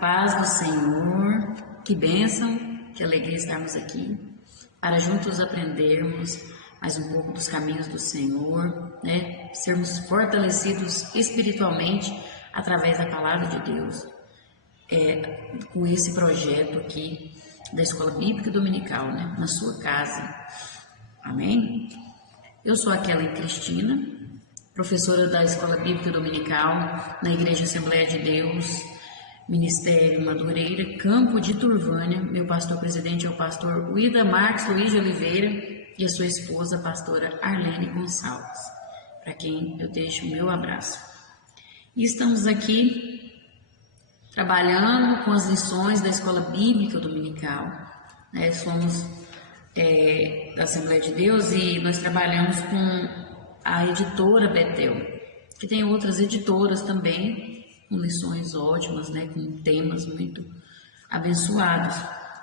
paz do Senhor, que bênção, que alegria estarmos aqui, para juntos aprendermos mais um pouco dos caminhos do Senhor, né? Sermos fortalecidos espiritualmente através da Palavra de Deus, com esse projeto aqui da Escola Bíblica Dominical, né? Na sua casa. Amém? Eu sou a Kellen Cristina, professora da Escola Bíblica Dominical na Igreja Assembleia de Deus, Ministério Madureira, Campo de Turvânia. Meu pastor-presidente é o pastor Uida Marques Luiz de Oliveira e a sua esposa, a pastora Arlene Gonçalves, para quem eu deixo o meu abraço. E estamos aqui trabalhando com as lições da Escola Bíblica Dominical, né? Somos da Assembleia de Deus e nós trabalhamos com a editora Betel, que tem outras editoras também, com lições ótimas, né, com temas muito abençoados.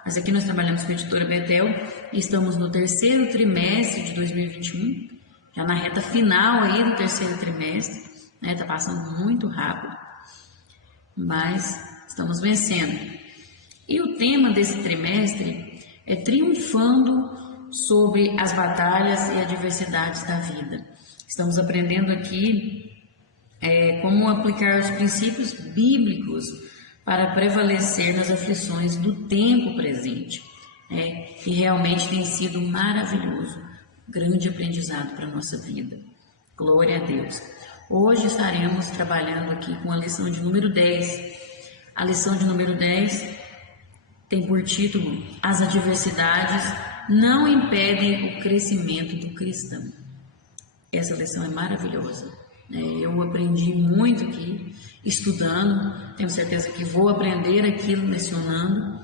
Mas aqui nós trabalhamos com a editora Betel e estamos no terceiro trimestre de 2021, já na reta final aí do terceiro trimestre, né, tá passando muito rápido, mas estamos vencendo. E o tema desse trimestre é triunfando sobre as batalhas e adversidades da vida. Estamos aprendendo aqui como aplicar os princípios bíblicos para prevalecer nas aflições do tempo presente, e realmente tem sido maravilhoso, grande aprendizado para a nossa vida. Glória a Deus. Hoje estaremos trabalhando aqui com a lição de número 10. A lição de número 10 tem por título: As adversidades não impedem o crescimento do cristão. Essa lição é maravilhosa. Eu aprendi muito aqui, estudando, tenho certeza que vou aprender aquilo lecionando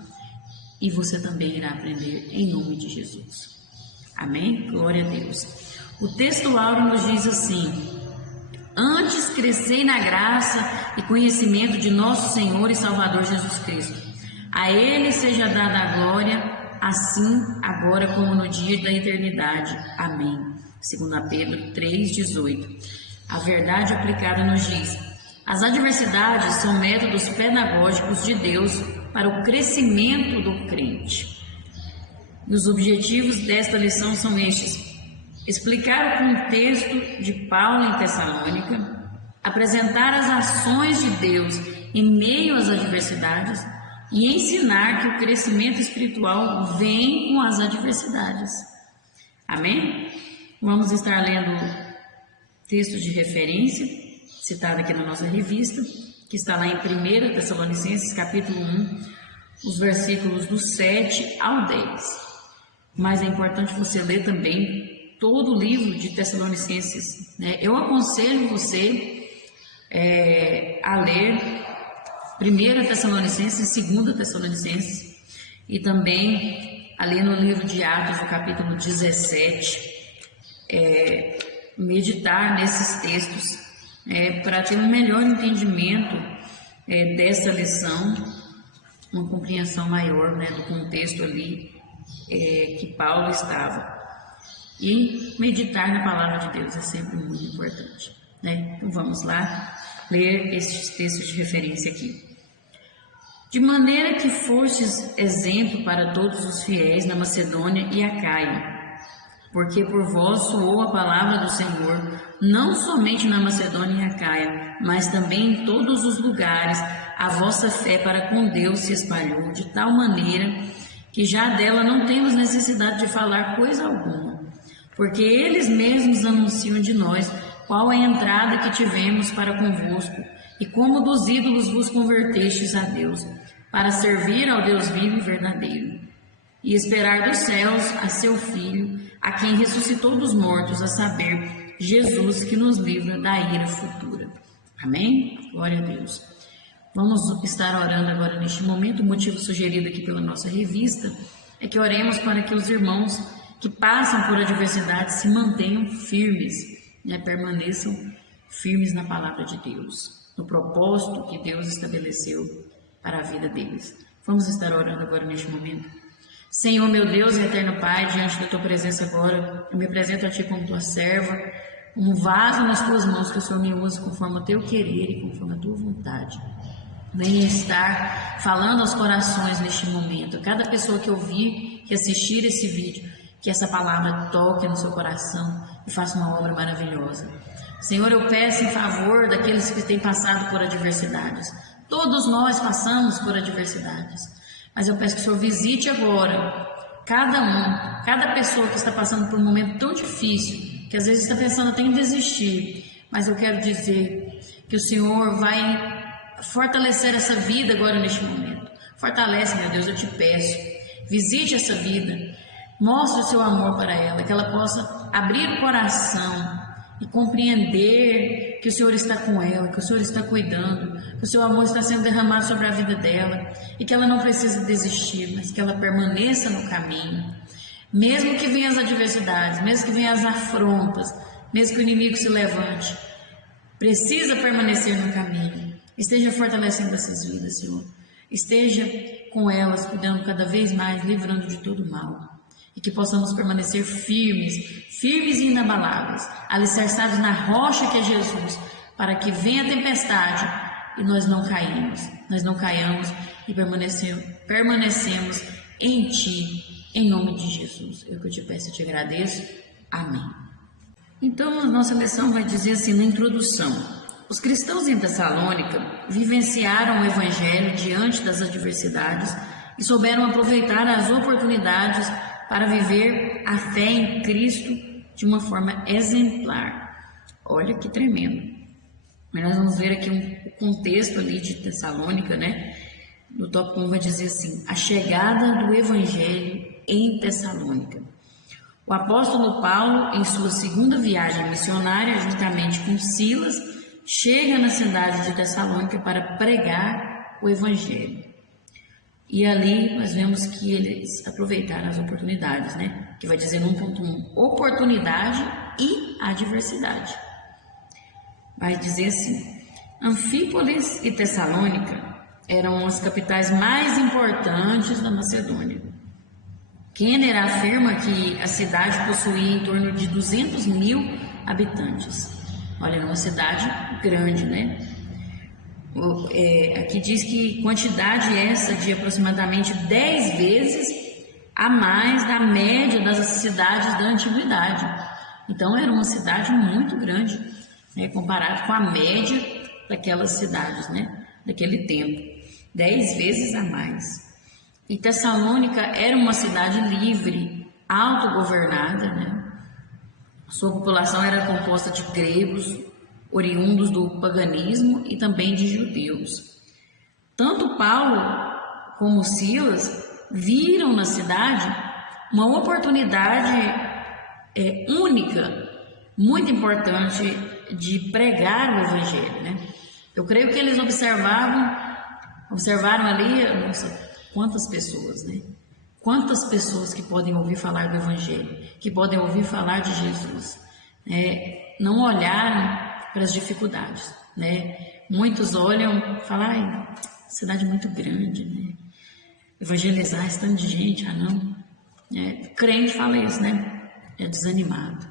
e você também irá aprender em nome de Jesus. Amém? Glória a Deus. O texto áureo nos diz assim: Antes crescei na graça e conhecimento de nosso Senhor e Salvador Jesus Cristo. A Ele seja dada a glória, assim agora como no dia da eternidade. Amém. 2 Pedro 3,18. A verdade aplicada nos diz: as adversidades são métodos pedagógicos de Deus para o crescimento do crente. E os objetivos desta lição são estes: explicar o contexto de Paulo em Tessalônica, apresentar as ações de Deus em meio às adversidades e ensinar que o crescimento espiritual vem com as adversidades. Amém? Vamos estar lendo texto de referência, citado aqui na nossa revista, que está lá em 1 Tessalonicenses, capítulo 1, os versículos do 7 ao 10. Mas é importante você ler também todo o livro de Tessalonicenses, né? Eu aconselho você a ler 1 Tessalonicenses e 2 Tessalonicenses, e também a ler no livro de Atos, o capítulo 17, meditar nesses textos para ter um melhor entendimento dessa lição, uma compreensão maior, né, do contexto ali que Paulo estava. E meditar na palavra de Deus é sempre muito importante, né? Então vamos lá ler esses textos de referência aqui. De maneira que fostes exemplo para todos os fiéis na Macedônia e Acaia, porque por vós soou a palavra do Senhor, não somente na Macedônia e Acaia, mas também em todos os lugares, a vossa fé para com Deus se espalhou, de tal maneira que já dela não temos necessidade de falar coisa alguma, porque eles mesmos anunciam de nós qual a entrada que tivemos para convosco, e como dos ídolos vos convertestes a Deus, para servir ao Deus vivo e verdadeiro, e esperar dos céus a seu Filho, a quem ressuscitou dos mortos, a saber, Jesus, que nos livra da ira futura. Amém? Glória a Deus. Vamos estar orando agora neste momento. O motivo sugerido aqui pela nossa revista é que oremos para que os irmãos que passam por adversidade se mantenham firmes, né? Permaneçam firmes na palavra de Deus, no propósito que Deus estabeleceu para a vida deles. Vamos estar orando agora neste momento. Senhor, meu Deus e eterno Pai, diante da Tua presença agora, eu me apresento a Ti como Tua serva, um vaso nas Tuas mãos, que o Senhor me use conforme o Teu querer e conforme a Tua vontade. venha estar falando aos corações neste momento. Cada pessoa que ouvir, que assistir esse vídeo, que essa palavra toque no seu coração e faça uma obra maravilhosa. Senhor, eu peço em favor daqueles que têm passado por adversidades. Todos nós passamos por adversidades, mas eu peço que o Senhor visite agora cada pessoa que está passando por um momento tão difícil, que às vezes está pensando até em desistir, mas eu quero dizer que o Senhor vai fortalecer essa vida agora neste momento. Fortalece, meu Deus, eu te peço. Visite essa vida, mostre o seu amor para ela, que ela possa abrir o coração e compreender que o Senhor está com ela, que o Senhor está cuidando, que o seu amor está sendo derramado sobre a vida dela e que ela não precisa desistir, mas que ela permaneça no caminho. Mesmo que venham as adversidades, mesmo que venham as afrontas, mesmo que o inimigo se levante, precisa permanecer no caminho. Esteja fortalecendo essas vidas, Senhor. Esteja com elas, cuidando cada vez mais, livrando de todo mal. E que possamos permanecer firmes e inabaláveis, alicerçados na rocha que é Jesus, para que venha a tempestade e nós não caiamos e permanecemos em Ti, em nome de Jesus. Eu que eu te peço e te agradeço. Amém. Então, a nossa lição vai dizer assim na introdução: os cristãos em Tessalônica vivenciaram o Evangelho diante das adversidades e souberam aproveitar as oportunidades para viver a fé em Cristo de uma forma exemplar. Olha que tremendo. Mas nós vamos ver aqui o contexto ali de Tessalônica, né? No tópico 1 vai dizer assim: a chegada do Evangelho em Tessalônica. O apóstolo Paulo, em sua segunda viagem missionária, juntamente com Silas, chega na cidade de Tessalônica para pregar o Evangelho. E ali nós vemos que eles aproveitaram as oportunidades, né? Que vai dizer no 1.1, oportunidade e adversidade. Vai dizer assim: Anfípolis e Tessalônica eram as capitais mais importantes da Macedônia. Kenner afirma que a cidade possuía em torno de 200.000 habitantes. Olha, é uma cidade grande, né? Aqui diz que quantidade essa de aproximadamente 10 vezes a mais da média das cidades da antiguidade. Então era uma cidade muito grande, né, comparado com a média daquelas cidades, né, daquele tempo. 10 vezes a mais. E Tessalônica era uma cidade livre, autogovernada, né? Sua população era composta de gregos, oriundos do paganismo e também de judeus. Tanto Paulo como Silas viram na cidade uma oportunidade única, muito importante de pregar o Evangelho, né? Eu creio que eles observaram ali, nossa, quantas pessoas, né? Quantas pessoas que podem ouvir falar do Evangelho, que podem ouvir falar de Jesus, não olharam para as dificuldades, né? Muitos olham e falam: ai, cidade muito grande, né? Evangelizar esse tanto de gente, não. Crente fala isso, né? É desanimado,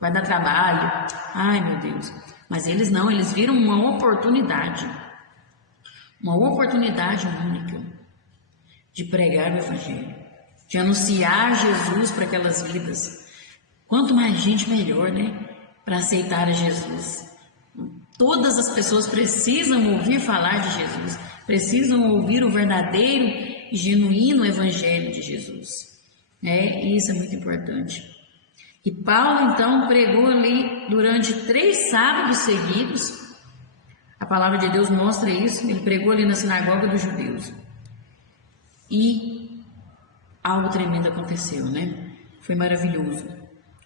vai dar trabalho, ai meu Deus. Mas eles não, eles viram uma oportunidade única de pregar o Evangelho, de anunciar Jesus para aquelas vidas. Quanto mais gente, melhor, né? Para aceitar a Jesus. Todas as pessoas precisam ouvir falar de Jesus, precisam ouvir o verdadeiro e genuíno Evangelho de Jesus. E isso é muito importante. E Paulo, então, pregou ali durante 3 sábados seguidos. A palavra de Deus mostra isso. Ele pregou ali na sinagoga dos judeus. E algo tremendo aconteceu, né? Foi maravilhoso.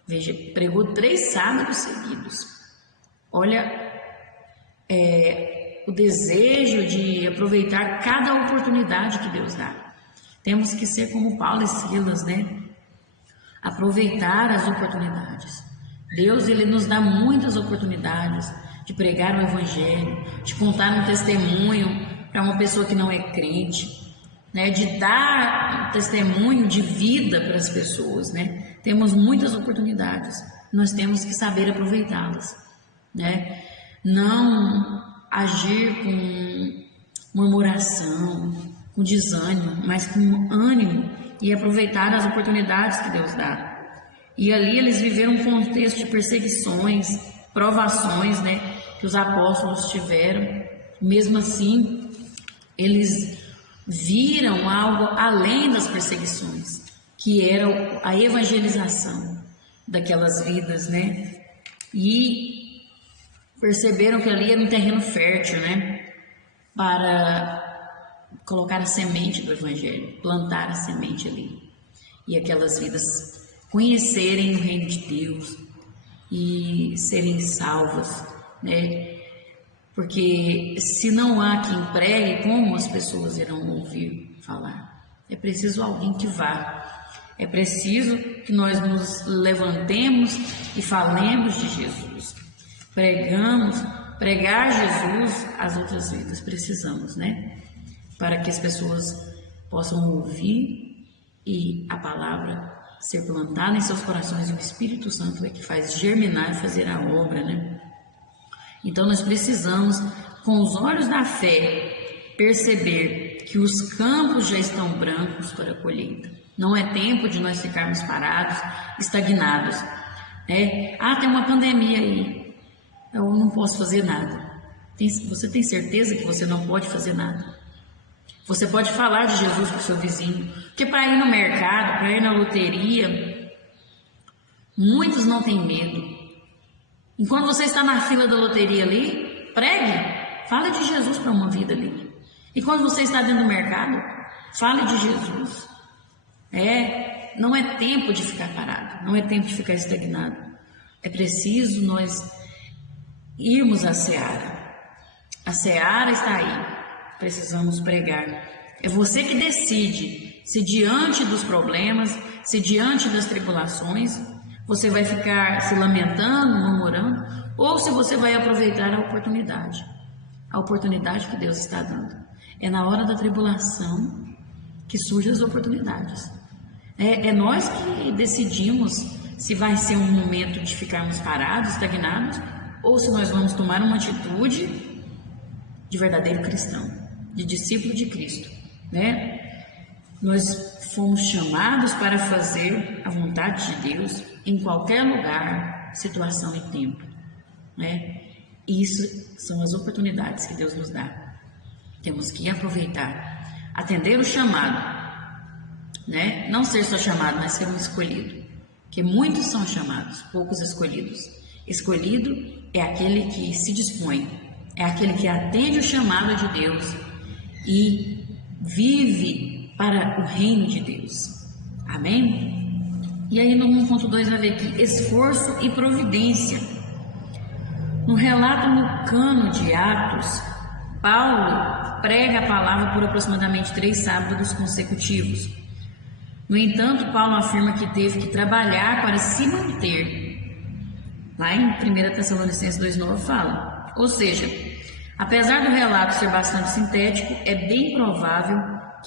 Veja, pregou 3 sábados seguidos. Olha, o desejo de aproveitar cada oportunidade que Deus dá. Temos que ser como Paulo e Silas, né? Aproveitar as oportunidades. Deus, Ele nos dá muitas oportunidades de pregar o Evangelho, de contar um testemunho para uma pessoa que não é crente, né? De dar um testemunho de vida para as pessoas, né? Temos muitas oportunidades, nós temos que saber aproveitá-las, né? Não agir com murmuração, com desânimo, mas com ânimo e aproveitar as oportunidades que Deus dá. E ali eles viveram um contexto de perseguições, provações, né, que os apóstolos tiveram. Mesmo assim, eles viram algo além das perseguições, que era a evangelização daquelas vidas, né? E perceberam que ali era um terreno fértil, né? Para colocar a semente do evangelho, plantar a semente ali. E aquelas vidas conhecerem o reino de Deus e serem salvas, né? Porque se não há quem pregue, como as pessoas irão ouvir falar? É preciso alguém que vá. É preciso que nós nos levantemos e falemos de Jesus. Pregar Jesus às outras vidas. Precisamos, né? Para que as pessoas possam ouvir e a palavra ser plantada em seus corações. E o Espírito Santo é que faz germinar e fazer a obra, né? Então nós precisamos, com os olhos da fé, perceber que os campos já estão brancos para a colheita. Não é tempo de nós ficarmos parados, estagnados. Tem uma pandemia aí, eu não posso fazer nada. Você tem certeza que você não pode fazer nada? Você pode falar de Jesus para o seu vizinho, porque para ir no mercado, para ir na loteria, muitos não têm medo. Enquanto você está na fila da loteria ali, pregue, fale de Jesus para uma vida ali. E quando você está dentro do mercado, fale de Jesus. Não é tempo de ficar parado, não é tempo de ficar estagnado. É preciso nós irmos à seara. A seara está aí. Precisamos pregar. É você que decide se diante dos problemas, se diante das tribulações, você vai ficar se lamentando, murmurando, ou se você vai aproveitar a oportunidade que Deus está dando. É na hora da tribulação que surgem as oportunidades. É nós que decidimos se vai ser um momento de ficarmos parados, estagnados, ou se nós vamos tomar uma atitude de verdadeiro cristão, de discípulo de Cristo, né? Nós fomos chamados para fazer a vontade de Deus em qualquer lugar, situação e tempo, né? Isso são as oportunidades que Deus nos dá. Temos que aproveitar, atender o chamado, né? Não ser só chamado, mas ser um escolhido, porque muitos são chamados, poucos escolhidos. Escolhido é aquele que se dispõe, é aquele que atende o chamado de Deus e vive para o reino de Deus. Amém? E aí no 1.2 vai ver aqui, esforço e providência. No relato no cano de Atos, Paulo prega a palavra por aproximadamente 3 sábados consecutivos. No entanto, Paulo afirma que teve que trabalhar para se manter. Lá em 1 Tessalonicenses 2,9 fala. Ou seja, apesar do relato ser bastante sintético, é bem provável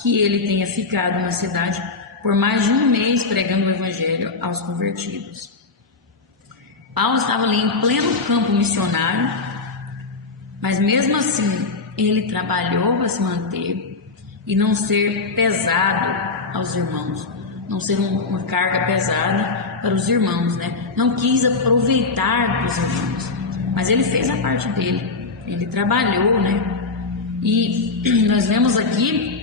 que ele tenha ficado na cidade por mais de um mês pregando o evangelho aos convertidos. Paulo estava ali em pleno campo missionário, mas mesmo assim ele trabalhou para se manter e não ser pesado aos irmãos, não ser uma carga pesada para os irmãos, né? Não quis aproveitar dos irmãos, mas ele fez a parte dele, ele trabalhou, né? E nós vemos aqui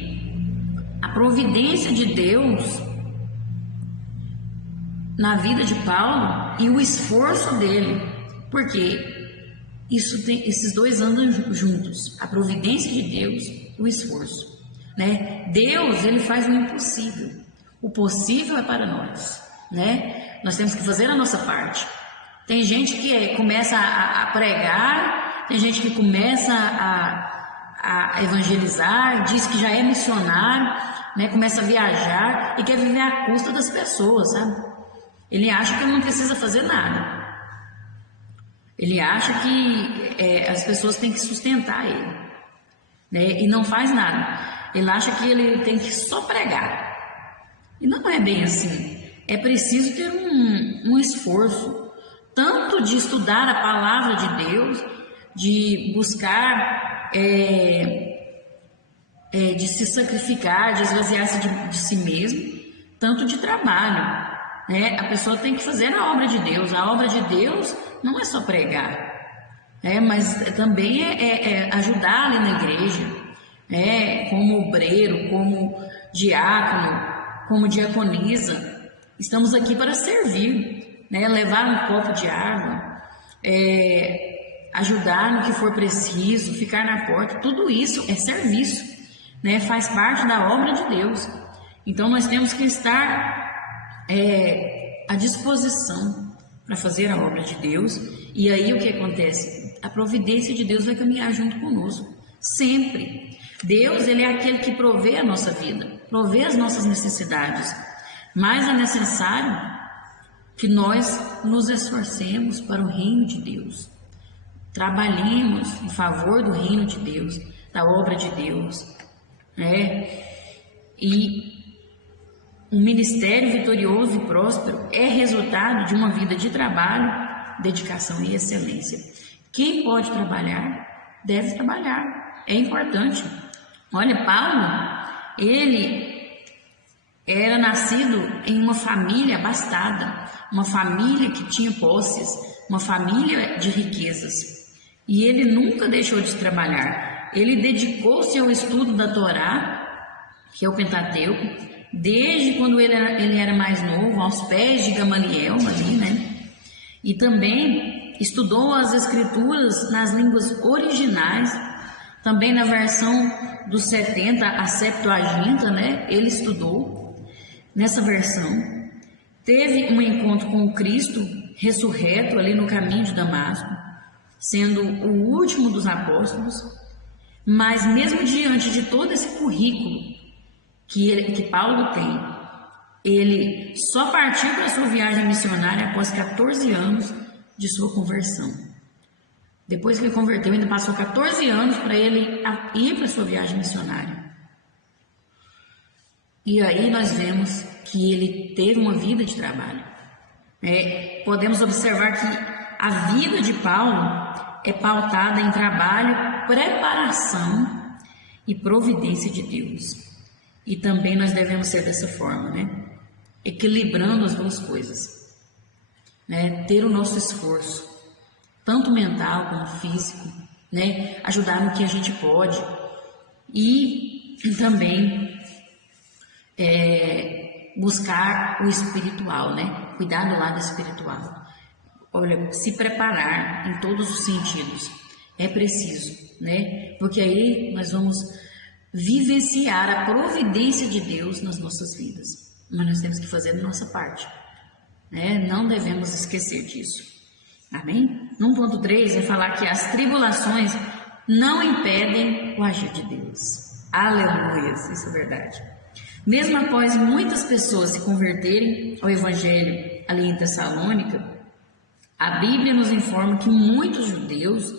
a providência de Deus na vida de Paulo e o esforço dele, porque esses dois andam juntos, a providência de Deus e o esforço, né? Deus, ele faz o impossível, o possível é para nós, né? Nós temos que fazer a nossa parte. Tem gente que começa a pregar, tem gente que começa a evangelizar, diz que já é missionário, né? Começa a viajar e quer viver à custa das pessoas, sabe? Ele acha que ele não precisa fazer nada. Ele acha que as pessoas têm que sustentar ele, né? E não faz nada. Ele acha que ele tem que só pregar. E não é bem assim. É preciso ter um esforço, tanto de estudar a palavra de Deus, de buscar de se sacrificar, de esvaziar-se de si mesmo, tanto de trabalho, né? A pessoa tem que fazer a obra de Deus. A obra de Deus não é só pregar, mas também é ajudar ali na igreja, como obreiro, como diácono, como diaconisa. Estamos aqui para servir, levar um copo de água, ajudar no que for preciso, ficar na porta. Tudo isso é serviço, faz parte da obra de Deus. Então nós temos que estar à disposição para fazer a obra de Deus. E aí o que acontece? A providência de Deus vai caminhar junto conosco, sempre. Deus, ele é aquele que provê a nossa vida, provê as nossas necessidades, mas é necessário que nós nos esforcemos para o reino de Deus, trabalhemos em favor do reino de Deus, da obra de Deus, E um ministério vitorioso e próspero é resultado de uma vida de trabalho, dedicação e excelência. Quem pode trabalhar, deve trabalhar. É importante. Olha, Paulo, ele era nascido em uma família abastada, uma família que tinha posses, uma família de riquezas. E ele nunca deixou de trabalhar. Ele dedicou-se ao estudo da Torá, que é o Pentateuco, desde quando ele era mais novo, aos pés de Gamaliel ali, E também estudou as escrituras nas línguas originais, também na versão dos 70, a Septuaginta, Ele estudou nessa versão. Teve um encontro com o Cristo ressurreto ali no caminho de Damasco, sendo o último dos apóstolos, mas mesmo diante de todo esse currículo que Paulo tem, ele só partiu para a sua viagem missionária após 14 anos de sua conversão. Depois que ele converteu, ainda passou 14 anos para ele ir para a sua viagem missionária. E aí nós vemos que ele teve uma vida de trabalho. Podemos observar que a vida de Paulo é pautada em trabalho, preparação e providência de Deus. E também nós devemos ser dessa forma, equilibrando as duas coisas, ter o nosso esforço, tanto mental como físico, ajudar no que a gente pode e também buscar o espiritual, cuidar do lado espiritual. Olha, se preparar em todos os sentidos é preciso, porque aí nós vamos vivenciar a providência de Deus nas nossas vidas, mas nós temos que fazer a nossa parte, Não devemos esquecer disso, amém? No 1.3 vai falar que as tribulações não impedem o agir de Deus, aleluia, isso é verdade. Mesmo após muitas pessoas se converterem ao evangelho ali em Tessalônica, a Bíblia nos informa que muitos judeus,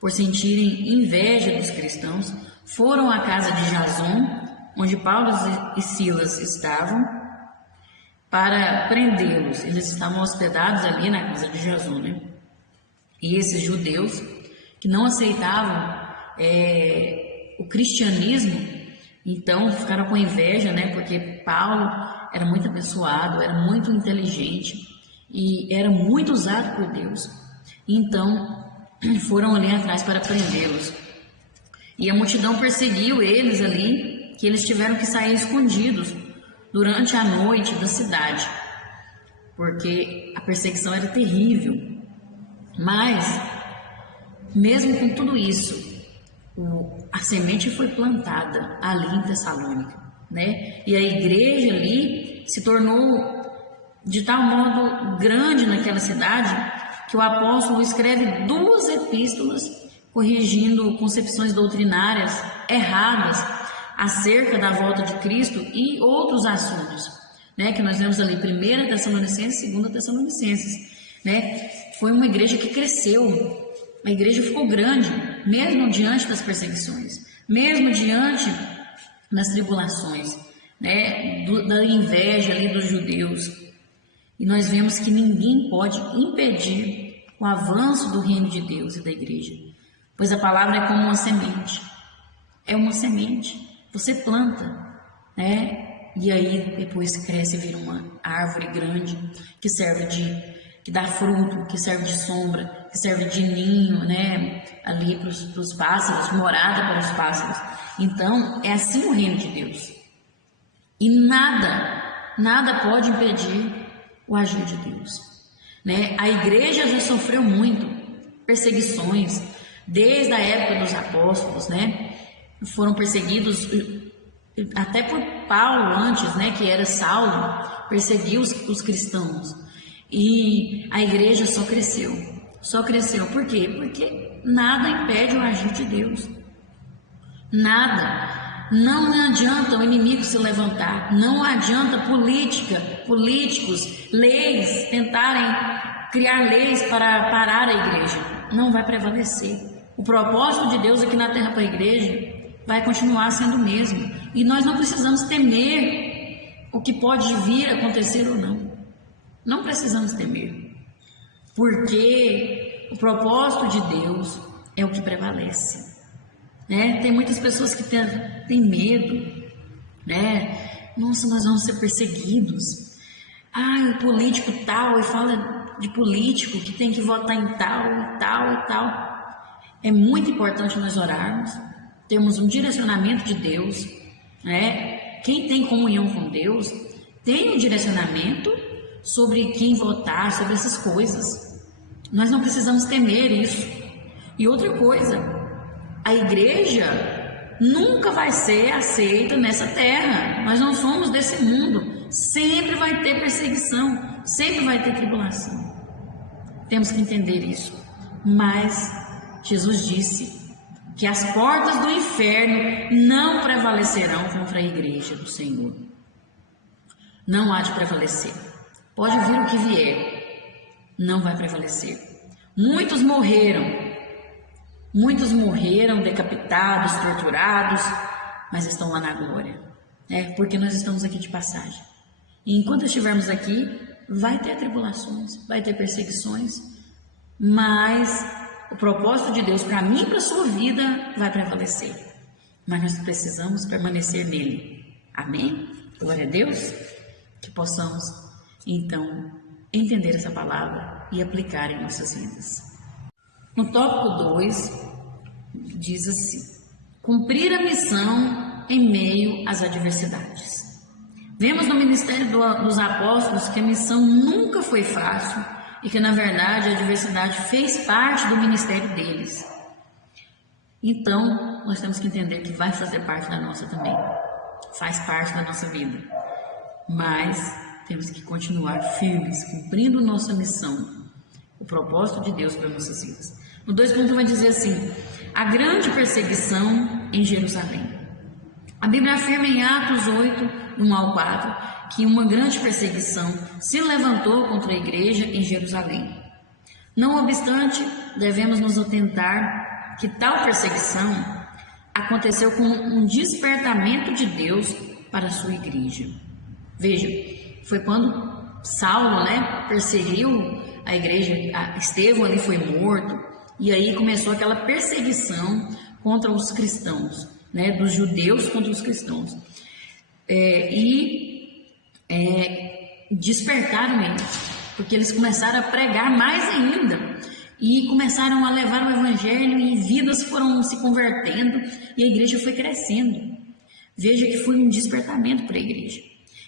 por sentirem inveja dos cristãos, foram à casa de Jason, onde Paulo e Silas estavam, para prendê-los. Eles estavam hospedados ali na casa de Jason, E esses judeus que não aceitavam o cristianismo, então ficaram com inveja, porque Paulo era muito abençoado, era muito inteligente e era muito usado por Deus. Então foram ali atrás para prendê-los. E a multidão perseguiu eles ali, que eles tiveram que sair escondidos durante a noite da cidade, porque a perseguição era terrível. Mas, mesmo com tudo isso, a semente foi plantada ali em Tessalônica, E a igreja ali se tornou de tal modo grande naquela cidade que o apóstolo escreve 2 epístolas corrigindo concepções doutrinárias erradas acerca da volta de Cristo e outros assuntos, que nós vemos ali, 1 Tessalonicenses, 2 Tessalonicenses, Foi uma igreja que cresceu, a igreja ficou grande, mesmo diante das perseguições, mesmo diante das tribulações, da inveja ali dos judeus. E nós vemos que ninguém pode impedir o avanço do reino de Deus e da igreja, pois a palavra é como uma semente, Você planta, né? E aí depois cresce e vira uma árvore grande que serve que dá fruto, que serve de sombra, que serve de ninho, né? Ali para os pássaros, morada para os pássaros. Então, é assim o reino de Deus. E nada pode impedir o agir de Deus, né? A igreja já sofreu muito perseguições desde a época dos apóstolos, né? Foram perseguidos até por Paulo antes, né? Que era Saulo, perseguiu os cristãos. E a igreja só cresceu. Por quê? Porque nada impede o agir de Deus. Nada. Não adianta o inimigo se levantar, não adianta políticos, leis, tentarem criar leis para parar a igreja. Não vai prevalecer. O propósito de Deus aqui na terra para a igreja vai continuar sendo o mesmo. E nós não precisamos temer o que pode vir a acontecer ou não. Não precisamos temer. Porque o propósito de Deus é o que prevalece. Né? Tem muitas pessoas que têm medo, né? Nossa, nós vamos ser perseguidos. O político tal, e fala de político que tem que votar em tal e tal e tal. É muito importante nós orarmos, termos um direcionamento de Deus, né? Quem tem comunhão com Deus tem um direcionamento sobre quem votar, sobre essas coisas. Nós não precisamos temer isso. E outra coisa, a igreja nunca vai ser aceita nessa terra. Nós não somos desse mundo. Sempre vai ter perseguição, sempre vai ter tribulação. Temos que entender isso. Mas Jesus disse que as portas do inferno não prevalecerão contra a igreja do Senhor. Não há de prevalecer. Pode vir o que vier, não vai prevalecer. Muitos morreram decapitados, torturados, mas estão lá na glória, porque nós estamos aqui de passagem. E enquanto estivermos aqui, vai ter tribulações, vai ter perseguições, mas o propósito de Deus para mim e para a sua vida vai prevalecer. Mas nós precisamos permanecer nele. Amém? Glória a Deus. Que possamos, então, entender essa palavra e aplicar em nossas vidas. No tópico 2, diz assim: cumprir a missão em meio às adversidades. Vemos no ministério dos apóstolos que a missão nunca foi fácil e que, na verdade, a adversidade fez parte do ministério deles. Então, nós temos que entender que vai fazer parte da nossa também. Faz parte da nossa vida. Mas temos que continuar firmes, cumprindo nossa missão, o propósito de Deus para nossas vidas. No 2.1 vai dizer assim: a grande perseguição em Jerusalém. A Bíblia afirma em Atos 8, 1 ao 4, que uma grande perseguição se levantou contra a igreja em Jerusalém. Não obstante, devemos nos atentar que tal perseguição aconteceu com um despertamento de Deus para a sua igreja. Veja, foi quando Saulo, perseguiu a igreja, Estevão ali foi morto, e aí começou aquela perseguição contra os cristãos, dos judeus contra os cristãos. Despertaram eles, porque eles começaram a pregar mais ainda, e começaram a levar o evangelho, e vidas foram se convertendo, e a igreja foi crescendo. Veja que foi um despertamento para a igreja.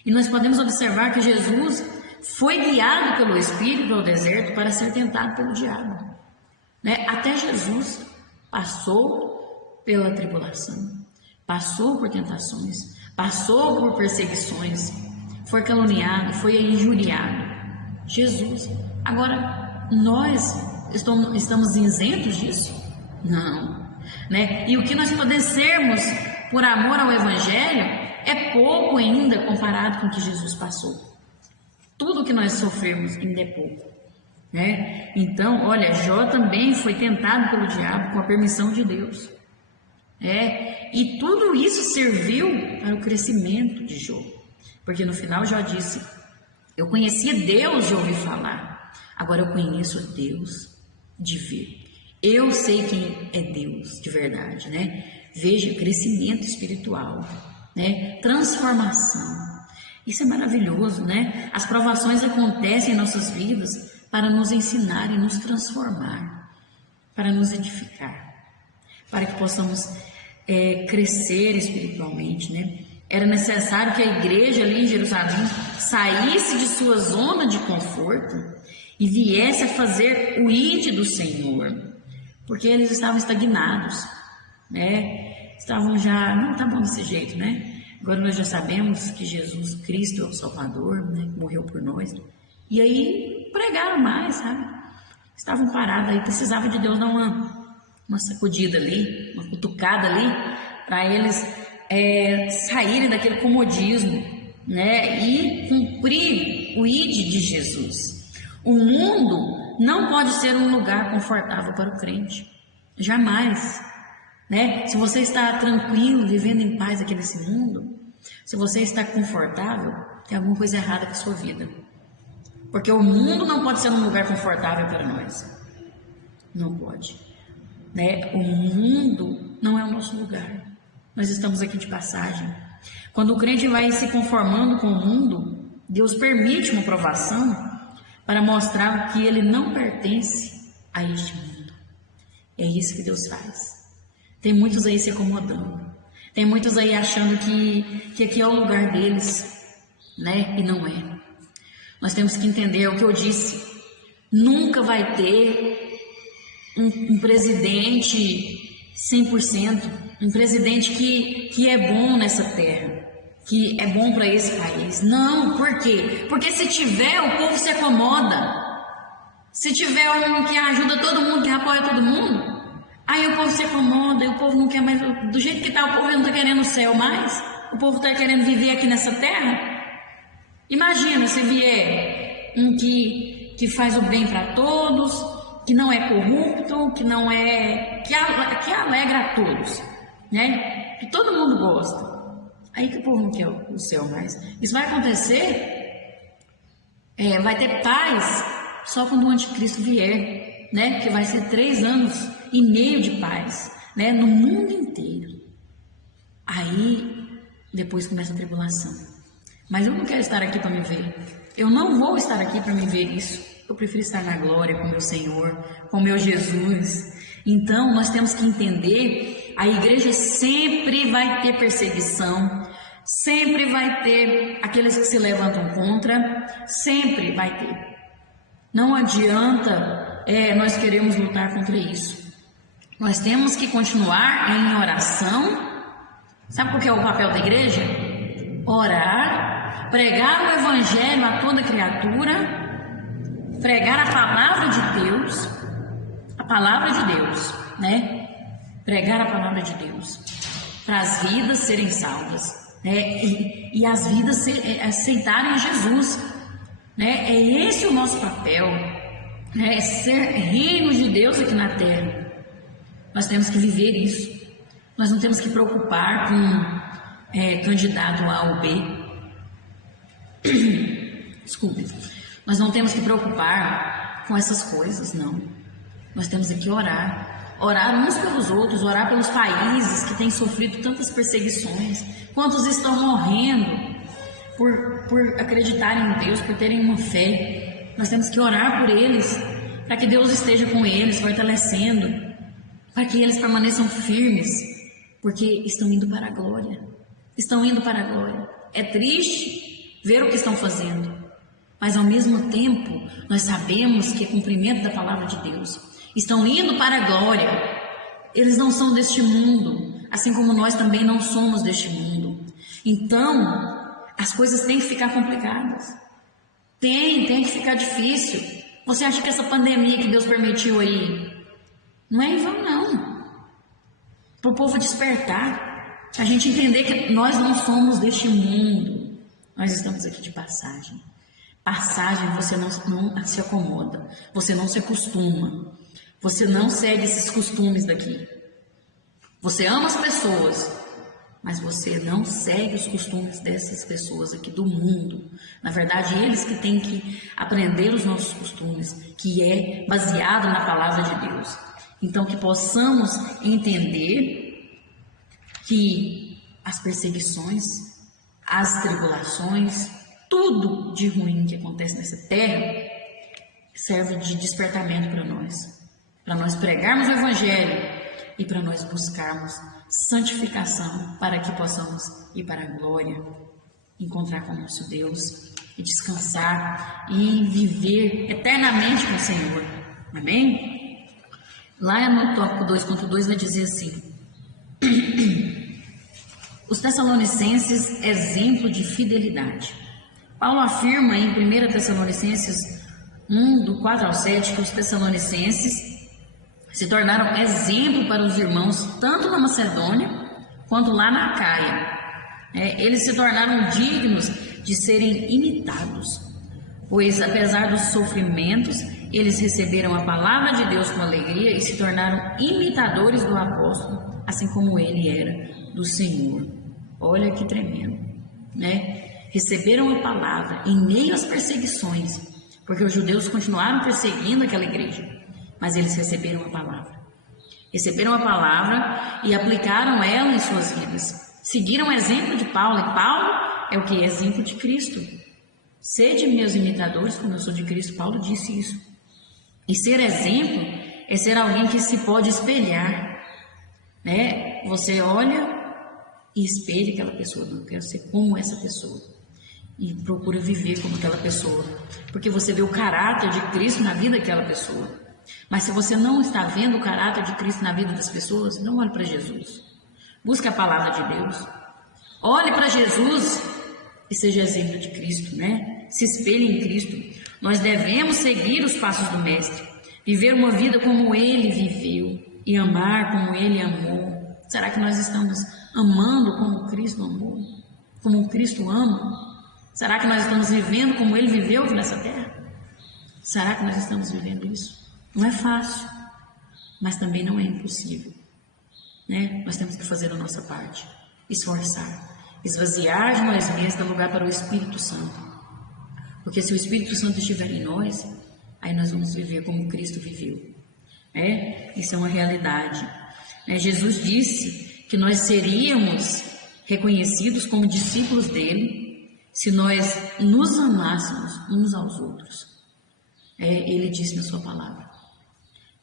E nós podemos observar que Jesus foi guiado pelo Espírito ao deserto para ser tentado pelo diabo. Até Jesus passou pela tribulação, passou por tentações, passou por perseguições, foi caluniado, foi injuriado. Jesus. Agora, nós estamos isentos disso? Não. E o que nós podemos sermos por amor ao Evangelho é pouco ainda comparado com o que Jesus passou. Tudo que nós sofremos ainda é pouco. Então, olha, Jó também foi tentado pelo diabo com a permissão de Deus. E tudo isso serviu para o crescimento de Jó. Porque no final Jó disse: eu conhecia Deus de ouvir falar, agora eu conheço Deus de ver. Eu sei quem é Deus de verdade, veja crescimento espiritual, né? Transformação. Isso é maravilhoso, né? As provações acontecem em nossas vidas para nos ensinar e nos transformar, para nos edificar, para que possamos crescer espiritualmente, né? Era necessário que a igreja ali em Jerusalém saísse de sua zona de conforto e viesse a fazer o ide do Senhor, porque eles estavam estagnados, né? Estavam já, não tá bom desse jeito, né? Agora nós já sabemos que Jesus Cristo é o Salvador, né? Morreu por nós. E aí pregaram mais, sabe? Estavam parados aí, precisavam de Deus dar uma sacudida ali, uma cutucada ali, para eles saírem daquele comodismo, né? E cumprir o ide de Jesus. O mundo não pode ser um lugar confortável para o crente, jamais, né? Se você está tranquilo, vivendo em paz aqui nesse mundo, se você está confortável, tem alguma coisa errada com a sua vida, porque o mundo não pode ser um lugar confortável para nós, não pode, né? O mundo não é o nosso lugar, nós estamos aqui de passagem. Quando o crente vai se conformando com o mundo, Deus permite uma provação para mostrar que ele não pertence a este mundo. É isso que Deus faz. Tem muitos aí se acomodando, tem muitos aí achando que aqui é o lugar deles, né? E não é. Nós temos que entender o que eu disse. Nunca vai ter um presidente 100%, um presidente que é bom nessa terra, que é bom para esse país. Não, por quê? Porque se tiver, o povo se acomoda. Se tiver um que ajuda todo mundo, que apoia todo mundo, aí o povo se acomoda, e o povo não quer mais. Do jeito que está, o povo não está querendo o céu mais, o povo está querendo viver aqui nessa terra. Imagina se vier um que faz o bem para todos, que não é corrupto, que não é. que alegra a todos, né? Que todo mundo gosta. Aí que o povo não quer o céu mais. Isso vai acontecer, vai ter paz só quando o anticristo vier, né? Que vai ser 3 anos e meio de paz, né? No mundo inteiro. Aí depois começa a tribulação. Mas eu não quero estar aqui para me ver. Eu não vou estar aqui para me ver isso. Eu prefiro estar na glória com meu Senhor, com meu Jesus. Então nós temos que entender, a igreja sempre vai ter perseguição, sempre vai ter aqueles que se levantam contra, sempre vai ter. Não adianta nós queremos lutar contra isso. Nós temos que continuar em oração. Sabe qual que é o papel da igreja? Orar, pregar o evangelho a toda criatura, pregar a palavra de Deus, né? Pregar a palavra de Deus, para as vidas serem salvas, né? E as vidas aceitarem Jesus, né? É esse o nosso papel, né? É ser reino de Deus aqui na terra. Nós temos que viver isso. Nós não temos que preocupar com candidato A ou B. Desculpe. Nós não temos que preocupar com essas coisas, não. Nós temos que orar. Orar uns pelos outros, orar pelos países que têm sofrido tantas perseguições. Quantos estão morrendo por acreditarem em Deus, por terem uma fé. Nós temos que orar por eles, para que Deus esteja com eles, fortalecendo, para que eles permaneçam firmes, porque estão indo para a glória. Estão indo para a glória. É triste ver o que estão fazendo, mas ao mesmo tempo nós sabemos que é cumprimento da palavra de Deus. Estão indo para a glória. Eles não são deste mundo, assim como nós também não somos deste mundo. Então as coisas têm que ficar complicadas. Tem que ficar difícil. Você acha que essa pandemia que Deus permitiu aí não é em vão, não. Para o povo despertar, a gente entender que nós não somos deste mundo. Nós estamos aqui de passagem. Passagem, você não se acomoda, você não se acostuma, você não segue esses costumes daqui. Você ama as pessoas, mas você não segue os costumes dessas pessoas aqui do mundo. Na verdade, eles que têm que aprender os nossos costumes, que é baseado na palavra de Deus. Então, que possamos entender que as perseguições, as tribulações, tudo de ruim que acontece nessa terra serve de despertamento para nós pregarmos o Evangelho e para nós buscarmos santificação para que possamos ir para a glória, encontrar com o nosso Deus e descansar e viver eternamente com o Senhor. Amém? Lá no tópico 2.2 vai dizer assim: os Tessalonicenses, exemplo de fidelidade. Paulo afirma em 1 Tessalonicenses 1, do 4 ao 7, que os Tessalonicenses se tornaram exemplo para os irmãos, tanto na Macedônia quanto lá na Acaia. Eles se tornaram dignos de serem imitados, pois apesar dos sofrimentos, eles receberam a palavra de Deus com alegria e se tornaram imitadores do apóstolo, assim como ele era do Senhor. Olha que tremendo, né? Receberam a palavra em meio às perseguições, porque os judeus continuaram perseguindo aquela igreja, mas eles receberam a palavra. Receberam a palavra e aplicaram ela em suas vidas. Seguiram o exemplo de Paulo, e Paulo é o que? Exemplo de Cristo. Sede meus imitadores, como eu sou de Cristo. Paulo disse isso. E ser exemplo é ser alguém que se pode espelhar, né? Você olha e espelha aquela pessoa. Não quero ser como essa pessoa. E procura viver como aquela pessoa, porque você vê o caráter de Cristo na vida daquela pessoa. Mas se você não está vendo o caráter de Cristo na vida das pessoas, não olhe para Jesus. Busque a palavra de Deus. Olhe para Jesus e seja exemplo de Cristo, né? Se espelhe em Cristo. Nós devemos seguir os passos do Mestre, viver uma vida como Ele viveu e amar como Ele amou. Será que nós estamos amando como Cristo amou? Como Cristo ama? Será que nós estamos vivendo como Ele viveu aqui nessa terra? Será que nós estamos vivendo isso? Não é fácil, mas também não é impossível, né? Nós temos que fazer a nossa parte, esforçar, esvaziar de nós mesmos, dar lugar para o Espírito Santo. Porque se o Espírito Santo estiver em nós, aí nós vamos viver como Cristo viveu. Isso é uma realidade. Jesus disse que nós seríamos reconhecidos como discípulos dele se nós nos amássemos uns aos outros. Ele disse na sua palavra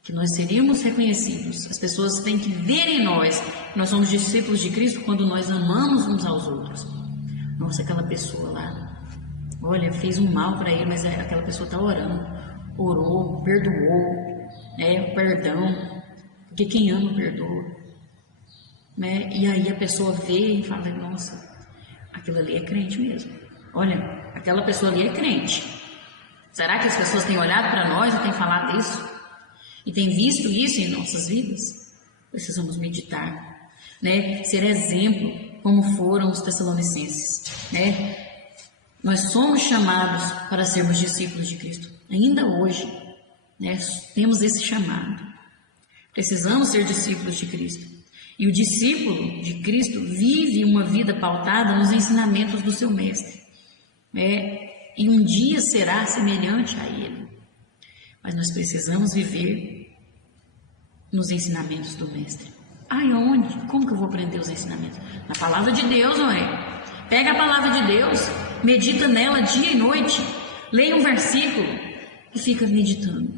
que nós seríamos reconhecidos. As pessoas têm que ver em nós que nós somos discípulos de Cristo quando nós amamos uns aos outros. Nossa, aquela pessoa lá, olha, fez um mal para ele, mas aquela pessoa está orando, orou, perdoou, perdão, porque quem ama perdoa, né? E aí a pessoa vê e fala: nossa, aquilo ali é crente mesmo. Olha, aquela pessoa ali é crente. Será que as pessoas têm olhado para nós e têm falado isso? E têm visto isso em nossas vidas? Precisamos meditar, né? Ser exemplo como foram os Tessalonicenses, né? Nós somos chamados para sermos discípulos de Cristo. Ainda hoje, né? Temos esse chamado. Precisamos ser discípulos de Cristo. E o discípulo de Cristo vive uma vida pautada nos ensinamentos do seu mestre, e um dia será semelhante a ele. Mas nós precisamos viver nos ensinamentos do mestre. Onde? Como que eu vou aprender os ensinamentos? Na palavra de Deus, não é? Pega a palavra de Deus, medita nela dia e noite, leia um versículo e fica meditando.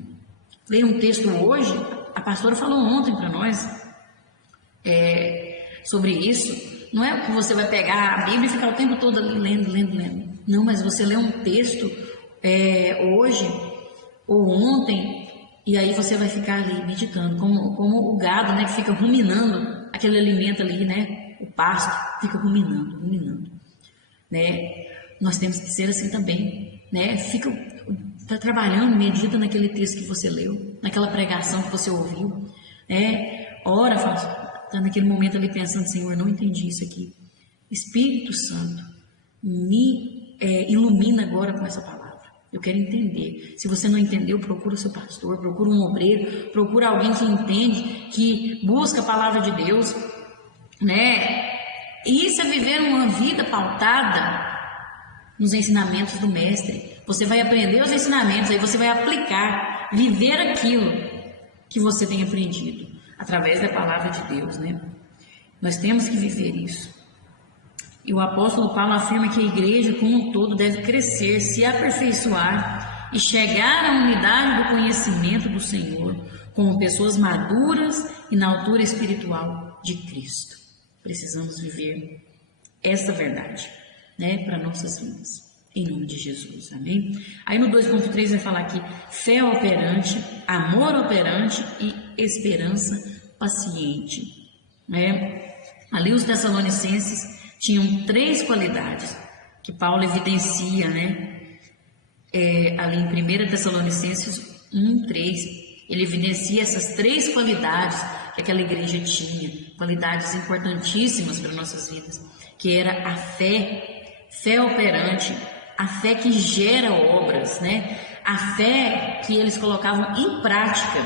Leia um texto hoje. A pastora falou ontem para nós sobre isso. Não é que você vai pegar a Bíblia e ficar o tempo todo ali lendo. Não, mas você lê um texto hoje ou ontem, e aí você vai ficar ali meditando, como o gado, né, que fica ruminando aquele alimento ali, né, o pasto, fica ruminando, né? Nós temos que ser assim também, né? Tá trabalhando, medita naquele texto que você leu, naquela pregação que você ouviu, ora, está naquele momento ali pensando: Senhor, não entendi isso aqui. Espírito Santo, me ilumina agora com essa palavra. Eu quero entender. Se você não entendeu, procura o seu pastor, procura um obreiro, procura alguém que entende, que busca a palavra de Deus, né? E isso é viver uma vida pautada nos ensinamentos do mestre. Você vai aprender os ensinamentos, aí você vai aplicar, viver aquilo que você tem aprendido através da palavra de Deus, né? Nós temos que viver isso. E o apóstolo Paulo afirma que a igreja como um todo deve crescer, se aperfeiçoar e chegar à unidade do conhecimento do Senhor, como pessoas maduras e na altura espiritual de Cristo. Precisamos viver essa verdade, né, para nossas vidas. Em nome de Jesus, amém? Aí no 2.3 vai falar aqui, fé operante, amor operante e esperança paciente, né? Ali os Tessalonicenses tinham 3 qualidades que Paulo evidencia, né? Ali em 1 Tessalonicenses 1:3, ele evidencia essas 3 qualidades que aquela igreja tinha, qualidades importantíssimas para nossas vidas, que era a fé operante, a fé que gera obras, né? A fé que eles colocavam em prática.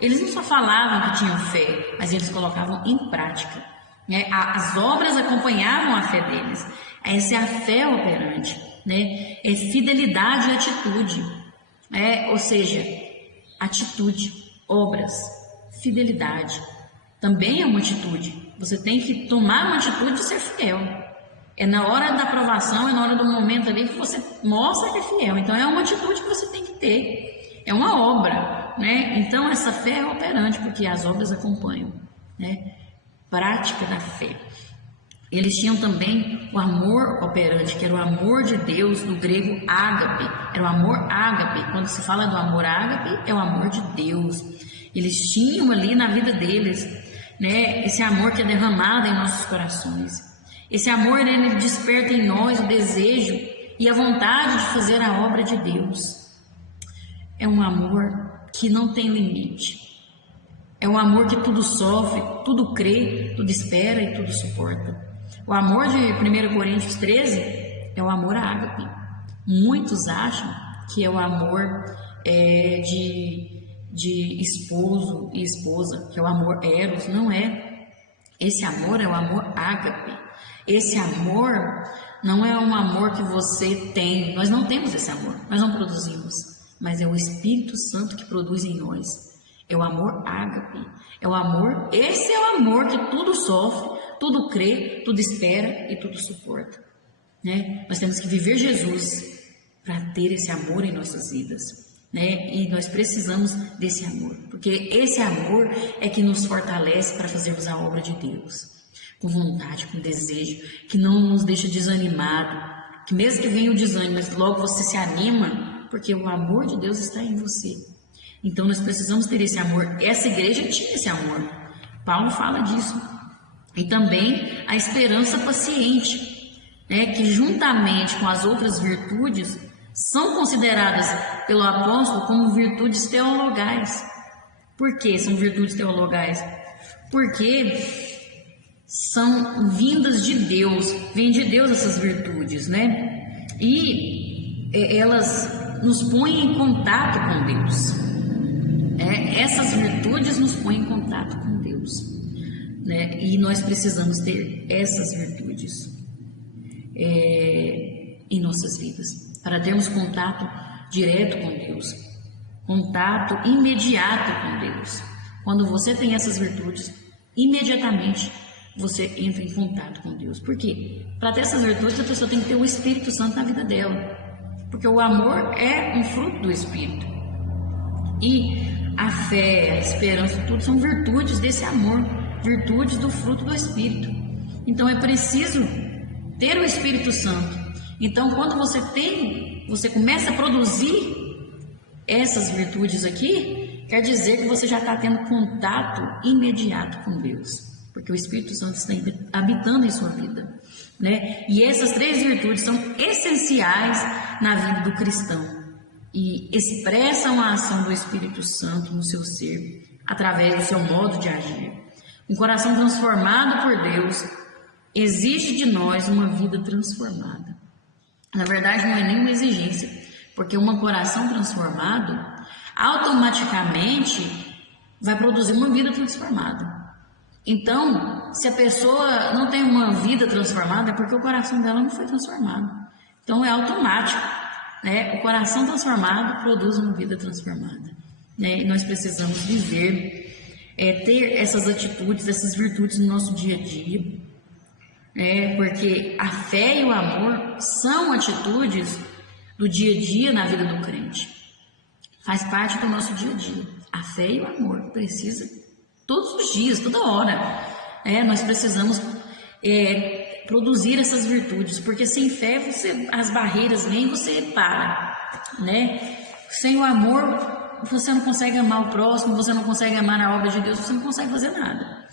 Eles não só falavam que tinham fé, mas eles colocavam em prática, né? As obras acompanhavam a fé deles. Essa é a fé operante, né? É fidelidade e atitude, né? Ou seja, atitude, obras, fidelidade. Também é uma atitude. Você tem que tomar uma atitude de ser fiel. É na hora da aprovação, é na hora do momento ali que você mostra que é fiel. Então é uma atitude que você tem que ter. É uma obra, né? Então essa fé é operante, porque as obras acompanham, né? Prática da fé. Eles tinham também o amor operante, que era o amor de Deus, do grego ágape. Era o amor ágape. Quando se fala do amor ágape, é o amor de Deus. Eles tinham ali na vida deles, né, esse amor que é derramado em nossos corações. Esse amor, ele desperta em nós o desejo e a vontade de fazer a obra de Deus. É um amor que não tem limite. É um amor que tudo sofre, tudo crê, tudo espera e tudo suporta. O amor de 1 Coríntios 13 é o amor ágape. Muitos acham que é o amor de esposo e esposa, que é o amor eros. Não é. Esse amor é o amor ágape. Esse amor não é um amor que você tem. Nós não temos esse amor, nós não produzimos. Mas é o Espírito Santo que produz em nós. É o amor ágape. É o amor, esse é o amor que tudo sofre, tudo crê, tudo espera e tudo suporta, né? Nós temos que viver Jesus para ter esse amor em nossas vidas, né? E nós precisamos desse amor, porque esse amor é que nos fortalece para fazermos a obra de Deus, com vontade, com desejo, que não nos deixa desanimado, que mesmo que venha o desânimo, mas logo você se anima, porque o amor de Deus está em você. Então nós precisamos ter esse amor. Essa igreja tinha esse amor. Paulo fala disso. E também a esperança paciente, né, que juntamente com as outras virtudes são consideradas pelo apóstolo como virtudes teologais. Por que são virtudes teologais? Porque são vindas de Deus, vêm de Deus essas virtudes, né? E elas nos põem em contato com Deus. Essas virtudes nos põem em contato com Deus, né? E nós precisamos ter essas virtudes em nossas vidas, para termos contato direto com Deus, contato imediato com Deus. Quando você tem essas virtudes, imediatamente você entra em contato com Deus. Por quê? Para ter essas virtudes, a pessoa tem que ter o Espírito Santo na vida dela, porque o amor é um fruto do Espírito. E a fé, a esperança, tudo são virtudes desse amor, virtudes do fruto do Espírito. Então é preciso ter o Espírito Santo. Então quando você começa a produzir essas virtudes aqui, quer dizer que você já está tendo contato imediato com Deus, porque o Espírito Santo está habitando em sua vida, né? E essas 3 virtudes são essenciais na vida do cristão e expressam a ação do Espírito Santo no seu ser, através do seu modo de agir. Um coração transformado por Deus exige de nós uma vida transformada. Na verdade, não é nenhuma exigência, porque um coração transformado automaticamente vai produzir uma vida transformada. Então, se a pessoa não tem uma vida transformada, é porque o coração dela não foi transformado. Então, é automático, né? O coração transformado produz uma vida transformada, né? E nós precisamos viver ter essas atitudes, essas virtudes no nosso dia a dia, porque a fé e o amor são atitudes do dia a dia na vida do crente, faz parte do nosso dia a dia. A fé e o amor precisa todos os dias, toda hora, nós precisamos produzir essas virtudes, porque sem fé as barreiras vêm e você para, Sem o amor você não consegue amar o próximo, você não consegue amar a obra de Deus, você não consegue fazer nada.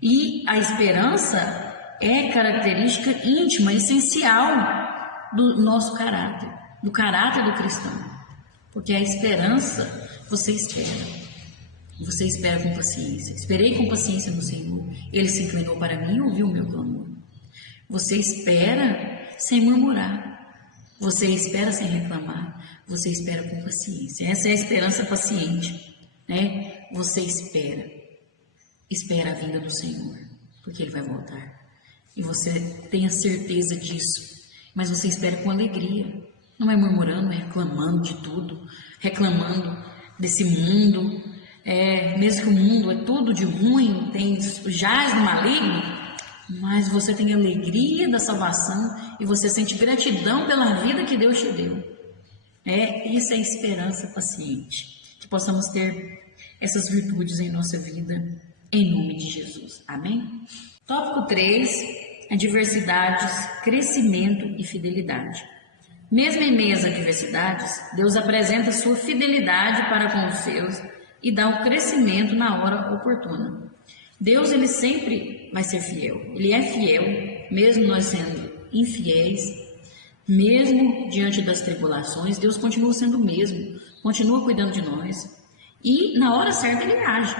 E a esperança é característica íntima, essencial do nosso caráter, do caráter do cristão, porque a esperança você espera com paciência. Esperei com paciência no Senhor, Ele se inclinou para mim e ouviu o meu clamor. Você espera sem murmurar, você espera sem reclamar, você espera com paciência. Essa é a esperança paciente, Você espera a vinda do Senhor, porque Ele vai voltar. E você tem a certeza disso, mas você espera com alegria. Não é murmurando, é reclamando de tudo, reclamando desse mundo. Mesmo que o mundo é tudo de ruim, jaz no maligno, mas você tem alegria da salvação e você sente gratidão pela vida que Deus te deu. Isso é esperança paciente. Que possamos ter essas virtudes em nossa vida, em nome de Jesus. Amém? Tópico 3, adversidades, crescimento e fidelidade. Mesmo em meio às adversidades, Deus apresenta sua fidelidade para com os seus e dá o crescimento na hora oportuna. Deus, Ele sempre vai ser fiel. Ele é fiel, mesmo nós sendo infiéis, mesmo diante das tribulações, Deus continua sendo o mesmo, continua cuidando de nós. E na hora certa Ele age.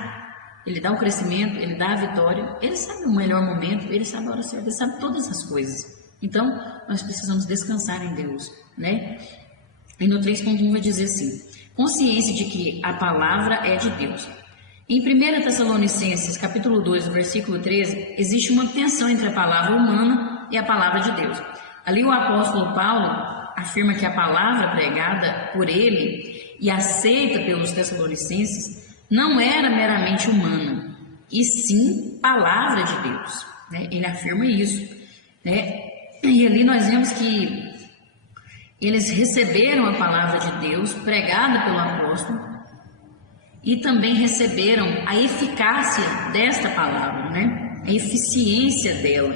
Ele dá o crescimento, Ele dá a vitória, Ele sabe o melhor momento, Ele sabe a hora certa, Ele sabe todas as coisas. Então, nós precisamos descansar em Deus, E no 3.1 vai dizer assim: consciência de que a palavra é de Deus. Em 1 Tessalonicenses, capítulo 2, versículo 13, existe uma tensão entre a palavra humana e a palavra de Deus. Ali o apóstolo Paulo afirma que a palavra pregada por ele e aceita pelos tessalonicenses não era meramente humana, e sim palavra de Deus. Ele afirma isso. E ali nós vemos que eles receberam a palavra de Deus pregada pelo apóstolo e também receberam a eficácia desta palavra, a eficiência dela,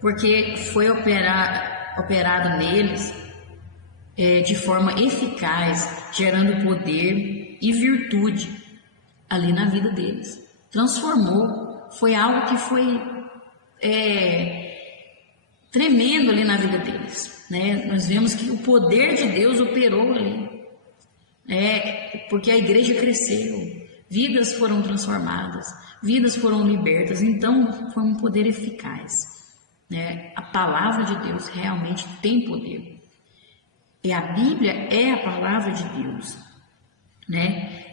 porque foi operado neles de forma eficaz, gerando poder e virtude ali na vida deles. Transformou, foi algo que foi tremendo ali na vida deles. Nós vemos que o poder de Deus operou ali, porque a igreja cresceu, vidas foram transformadas, vidas foram libertas. Então foi um poder eficaz. A palavra de Deus realmente tem poder, e a Bíblia é a palavra de Deus,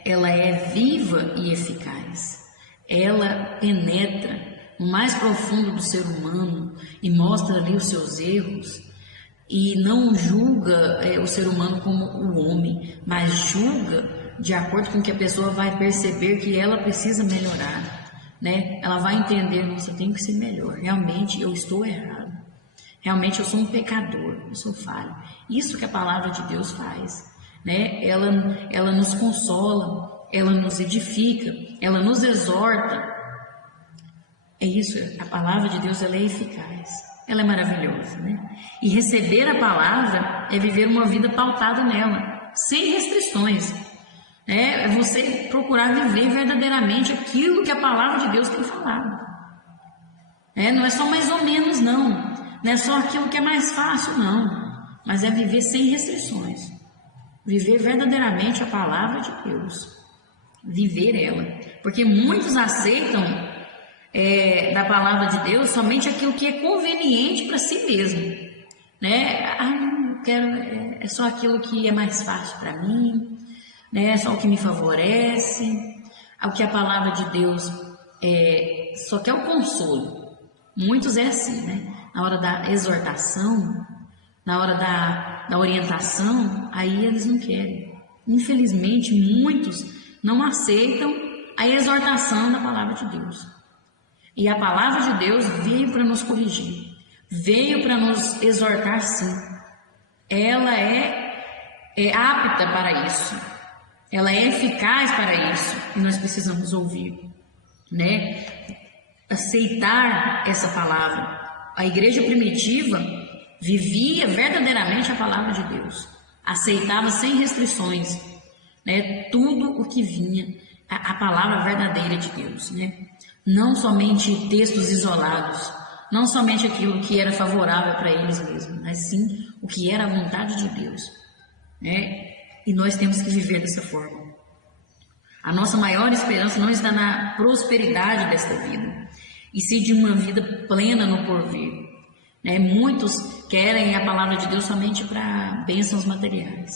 Ela é viva e eficaz, ela penetra no mais profundo do ser humano e mostra ali os seus erros, e não julga o ser humano como o homem, mas julga de acordo com que a pessoa vai perceber que ela precisa melhorar, Ela vai entender: nossa, eu tenho que ser melhor, realmente eu estou errado, realmente eu sou um pecador, eu sou falho. Isso que a palavra de Deus faz, Ela nos consola, ela nos edifica, ela nos exorta. É isso, a palavra de Deus, ela é eficaz, ela é maravilhosa, E receber a palavra é viver uma vida pautada nela, sem restrições, É você procurar viver verdadeiramente aquilo que a palavra de Deus tem falado. Não é só mais ou menos, não é só aquilo que é mais fácil, não, mas é viver sem restrições, viver verdadeiramente a palavra de Deus, viver ela, porque muitos aceitam da palavra de Deus somente aquilo que é conveniente para si mesmo, não quero, é só aquilo que é mais fácil para mim, é só o que me favorece, o que a palavra de Deus só quer o consolo. Muitos é assim, na hora da exortação, na hora da orientação, aí eles não querem. Infelizmente, muitos não aceitam a exortação da palavra de Deus. E a palavra de Deus veio para nos corrigir, veio para nos exortar, sim. Ela é apta para isso, ela é eficaz para isso, e nós precisamos ouvir, né? Aceitar essa palavra. A igreja primitiva vivia verdadeiramente a palavra de Deus, aceitava sem restrições, né? Tudo o que vinha, a palavra verdadeira de Deus, né? Não somente textos isolados, não somente aquilo que era favorável para eles mesmos, mas sim o que era a vontade de Deus, né? E nós temos que viver dessa forma. A nossa maior esperança não está na prosperidade desta vida, e sim de uma vida plena no porvir, né? Muitos querem a palavra de Deus somente para bênçãos materiais.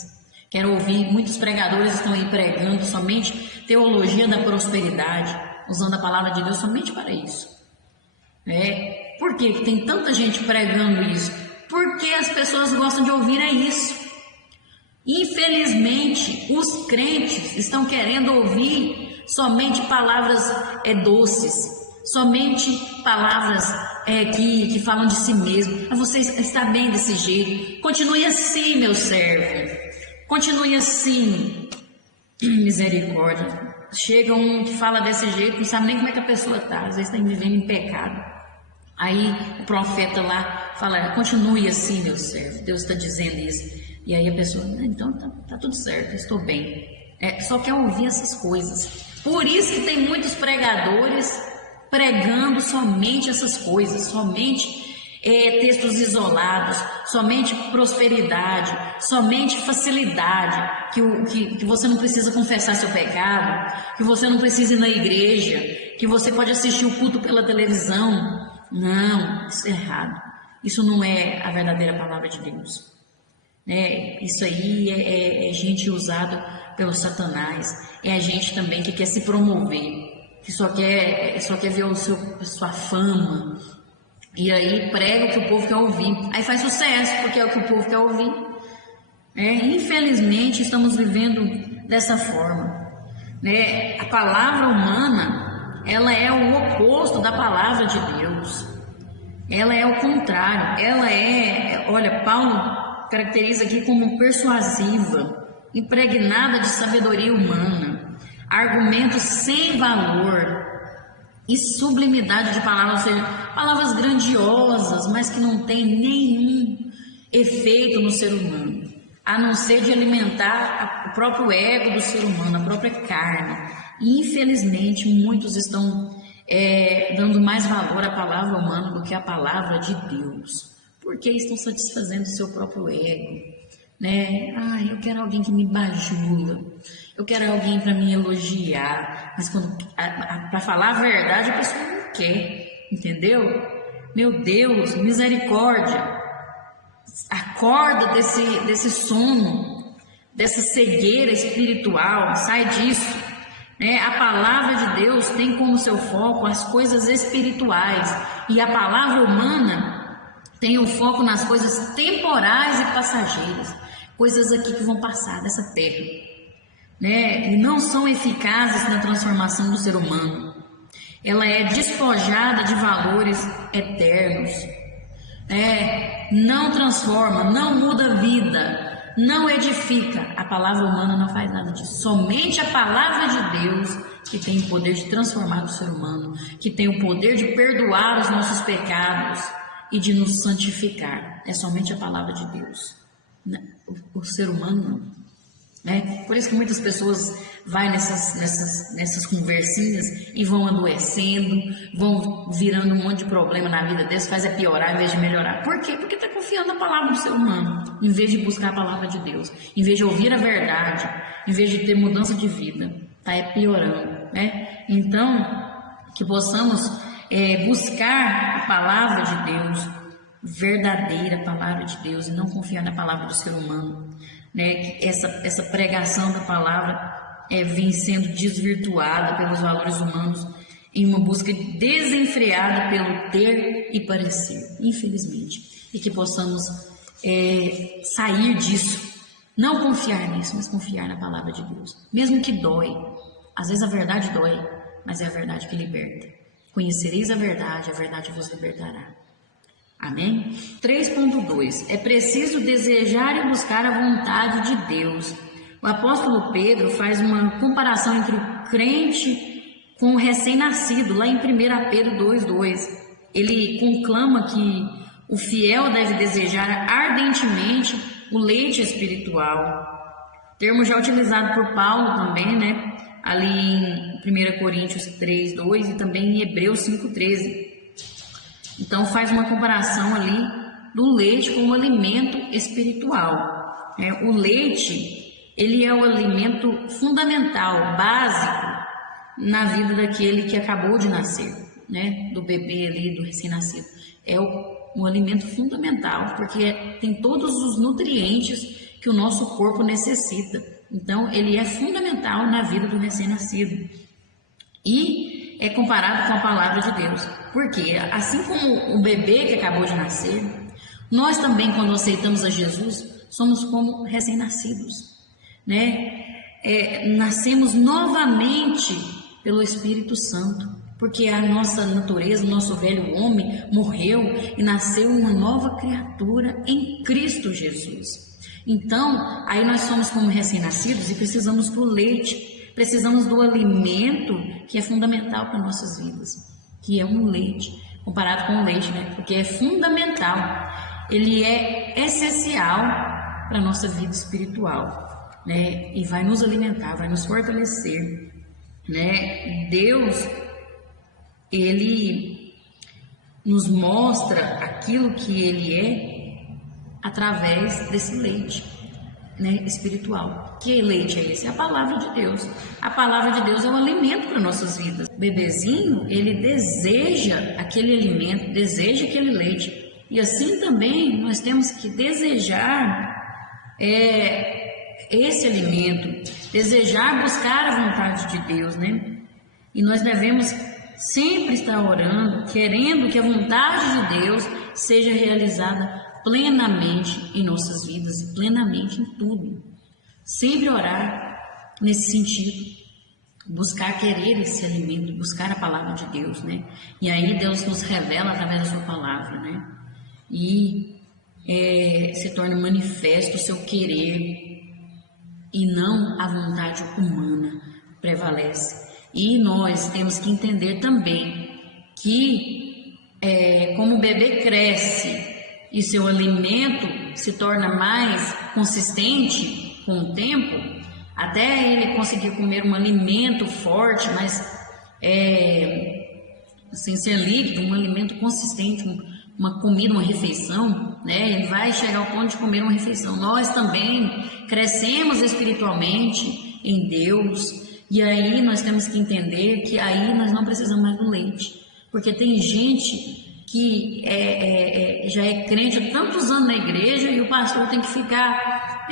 Quero ouvir, muitos pregadores estão aí pregando somente teologia da prosperidade, usando a palavra de Deus somente para isso. Por que tem tanta gente pregando isso? Porque as pessoas gostam de ouvir isso. Infelizmente, os crentes estão querendo ouvir somente palavras doces, somente palavras que falam de si mesmo. Você está bem desse jeito, continue assim, meu servo, continue assim. Misericórdia. Chega um que fala desse jeito, não sabe nem como é que a pessoa está, às vezes está vivendo em pecado. Aí o profeta lá fala: continue assim, meu servo, Deus está dizendo isso. E aí a pessoa: então tá tudo certo, estou bem. Só quer ouvir essas coisas. Por isso que tem muitos pregadores pregando somente essas coisas, somente textos isolados, somente prosperidade, somente facilidade, que você não precisa confessar seu pecado, que você não precisa ir na igreja, que você pode assistir o culto pela televisão. Não, isso é errado. Isso não é a verdadeira palavra de Deus. Isso aí é gente usada pelo Satanás, é a gente também que quer se promover, que só quer ver a sua fama, e aí prega o que o povo quer ouvir, aí faz sucesso porque é o que o povo quer ouvir. Infelizmente estamos vivendo dessa forma, A palavra humana, ela é o oposto da palavra de Deus, ela é o contrário, olha, Paulo caracteriza aqui como persuasiva, impregnada de sabedoria humana, argumentos sem valor e sublimidade de palavras, ou seja, palavras grandiosas, mas que não têm nenhum efeito no ser humano, a não ser de alimentar o próprio ego do ser humano, a própria carne. E infelizmente muitos estão dando mais valor à palavra humana do que à palavra de Deus, porque estão satisfazendo o seu próprio ego, eu quero alguém que me bajula, eu quero alguém para me elogiar, mas para falar a verdade a pessoa não quer, entendeu? Meu Deus, misericórdia, acorda desse sono, dessa cegueira espiritual, sai disso. A palavra de Deus tem como seu foco as coisas espirituais, e a palavra humana tem o foco nas coisas temporais e passageiras, coisas aqui que vão passar dessa terra, e não são eficazes na transformação do ser humano. Ela é despojada de valores eternos, não transforma, não muda a vida, não edifica. A palavra humana não faz nada disso. Somente a palavra de Deus, que tem o poder de transformar o ser humano, que tem o poder de perdoar os nossos pecados e de nos santificar. É somente a palavra de Deus. O ser humano não. Por isso que muitas pessoas vão nessas conversinhas e vão adoecendo, vão virando um monte de problema na vida deles, faz piorar em vez de melhorar. Por quê? Porque está confiando na palavra do ser humano, em vez de buscar a palavra de Deus, em vez de ouvir a verdade, em vez de ter mudança de vida, está piorando. Então, que possamos buscar a palavra de Deus, verdadeira palavra de Deus, e não confiar na palavra do ser humano. Que essa pregação da palavra vem sendo desvirtuada pelos valores humanos em uma busca desenfreada pelo ter e parecer, infelizmente, e que possamos sair disso, não confiar nisso, mas confiar na palavra de Deus, mesmo que dói. Às vezes a verdade dói, mas é a verdade que liberta. Conhecereis a verdade vos libertará. Amém? 3.2. É preciso desejar e buscar a vontade de Deus. O apóstolo Pedro faz uma comparação entre o crente com o recém-nascido, lá em 1 Pedro 2,2. Ele conclama que o fiel deve desejar ardentemente o leite espiritual. Termo já utilizado por Paulo também, né? Ali em 1 Coríntios 3,2 e também em Hebreus 5,13. Então faz uma comparação ali do leite com o alimento espiritual. O leite, ele é o alimento fundamental, básico na vida daquele que acabou de nascer, né? Do bebê ali, do recém-nascido. É um alimento fundamental, porque tem todos os nutrientes que o nosso corpo necessita. Então, ele é fundamental na vida do recém-nascido. E é comparado com a palavra de Deus. Porque, assim como o bebê que acabou de nascer, nós também, quando aceitamos a Jesus, somos como recém-nascidos, né? Nascemos novamente pelo Espírito Santo, porque a nossa natureza, o nosso velho homem morreu e nasceu uma nova criatura em Cristo Jesus. Então, aí nós somos como recém-nascidos e precisamos do leite, precisamos do alimento que é fundamental para nossas vidas, que é um leite, comparado com o leite, né? Porque é fundamental, ele é essencial para a nossa vida espiritual, né? E vai nos alimentar, vai nos fortalecer, né? Deus, ele nos mostra aquilo que ele é através desse leite, né, espiritual. Que leite é esse? É a palavra de Deus. A palavra de Deus é um alimento para nossas vidas. O bebezinho, ele deseja aquele alimento, deseja aquele leite. E assim também nós temos que desejar esse alimento, desejar buscar a vontade de Deus, né? E nós devemos sempre estar orando, querendo que a vontade de Deus seja realizada plenamente em nossas vidas, plenamente em tudo. Sempre orar nesse sentido, buscar querer esse alimento, buscar a palavra de Deus, né? E aí Deus nos revela através da sua palavra, né? E se torna manifesto o seu querer e não a vontade humana prevalece. E nós temos que entender também que como o bebê cresce e seu alimento se torna mais consistente com o tempo, até ele conseguir comer um alimento forte, mas sem ser líquido, um alimento consistente, uma comida, uma refeição, né? Ele vai chegar ao ponto de comer uma refeição. Nós também crescemos espiritualmente em Deus, e aí nós temos que entender que aí nós não precisamos mais do leite, porque tem gente que já é crente há tantos anos na igreja e o pastor tem que ficar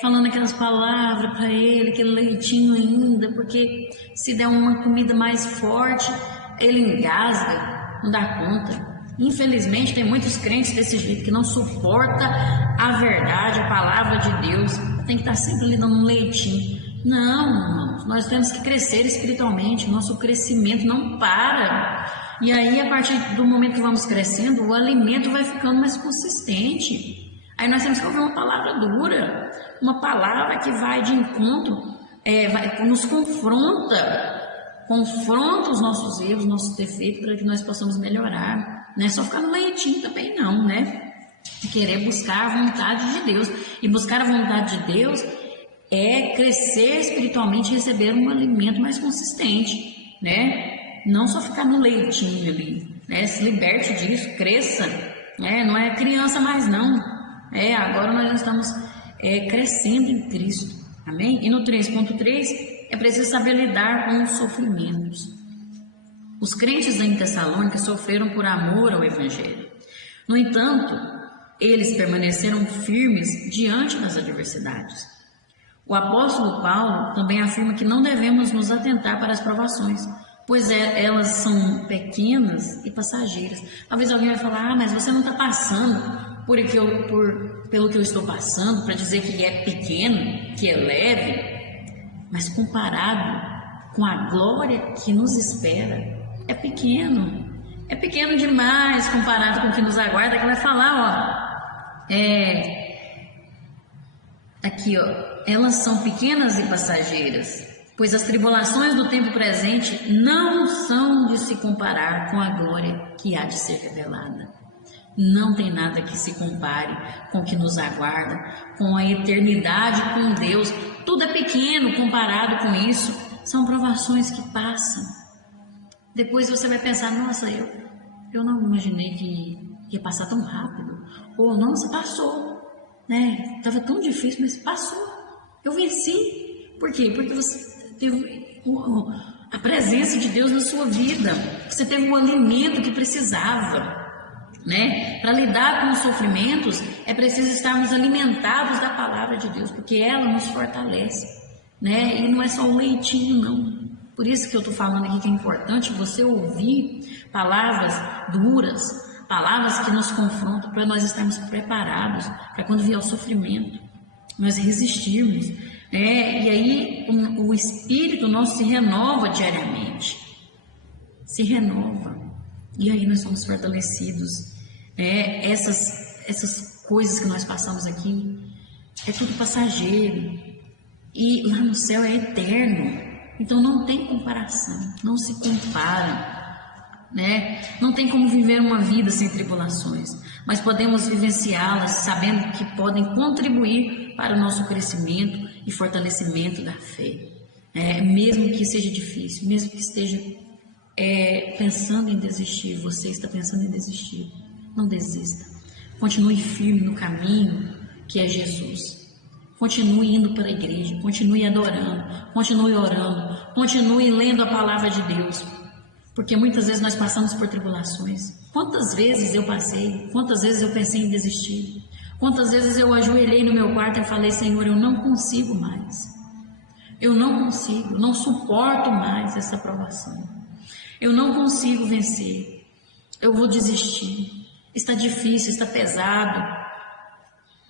falando aquelas palavras para ele, aquele leitinho ainda, porque se der uma comida mais forte, ele engasga, não dá conta. Infelizmente tem muitos crentes desse jeito que não suporta a verdade, a palavra de Deus, tem que estar sempre lhe dando um leitinho. Não, irmãos, nós temos que crescer espiritualmente, nosso crescimento não para. E aí, a partir do momento que vamos crescendo, o alimento vai ficando mais consistente. Aí nós temos que ouvir uma palavra dura, uma palavra que vai de encontro, nos confronta os nossos erros, nossos defeitos, para que nós possamos melhorar. Não é só ficar no leitinho também não, né? Querer buscar a vontade de Deus. E buscar a vontade de Deus é crescer espiritualmente e receber um alimento mais consistente, né? Não só ficar no leitinho ali, né? Se liberte disso, cresça, né? Não é criança mais não, agora nós estamos crescendo em Cristo, amém? E no 3.3 é preciso saber lidar com os sofrimentos. Os crentes em Tessalônica sofreram por amor ao Evangelho. No entanto, eles permaneceram firmes diante das adversidades. O apóstolo Paulo também afirma que não devemos nos atentar para as provações, pois elas são pequenas e passageiras. Talvez alguém vai falar, mas você não está passando pelo que eu estou passando, para dizer que é pequeno, que é leve, mas comparado com a glória que nos espera, é pequeno. É pequeno demais comparado com o que nos aguarda, que vai falar, ó. Aqui, ó. Elas são pequenas e passageiras, pois as tribulações do tempo presente não são de se comparar com a glória que há de ser revelada. Não tem nada que se compare com o que nos aguarda, com a eternidade com Deus. Tudo é pequeno comparado com isso. São provações que passam. Depois você vai pensar, nossa, eu não imaginei que ia passar tão rápido. Ou, nossa, passou, né? Estava tão difícil, mas passou. Eu venci. Por quê? Porque você teve a presença de Deus na sua vida. Você teve o alimento que precisava. Né? Para lidar com os sofrimentos é preciso estarmos alimentados da palavra de Deus, porque ela nos fortalece, né? E não é só o leitinho, não. Por isso que eu estou falando aqui que é importante você ouvir palavras duras, palavras que nos confrontam, para nós estarmos preparados para quando vier o sofrimento, nós resistirmos, né? E aí o espírito nosso se renova diariamente, se renova. E aí nós somos fortalecidos. Essas coisas que nós passamos aqui é tudo passageiro. E lá no céu é eterno. Então não tem comparação, não se compara, né? Não tem como viver uma vida sem tribulações, mas podemos vivenciá-las sabendo que podem contribuir para o nosso crescimento e fortalecimento da fé. Mesmo que seja difícil, mesmo que esteja pensando em desistir, você está pensando em desistir, não desista. Continue firme no caminho que é Jesus. Continue indo para a igreja, continue adorando, continue orando, continue lendo a palavra de Deus. Porque muitas vezes nós passamos por tribulações. Quantas vezes eu passei, quantas vezes eu pensei em desistir, quantas vezes eu ajoelhei no meu quarto e falei, Senhor, eu não consigo mais. Eu não consigo, não suporto mais essa provação. Eu não consigo vencer, eu vou desistir, está difícil, está pesado,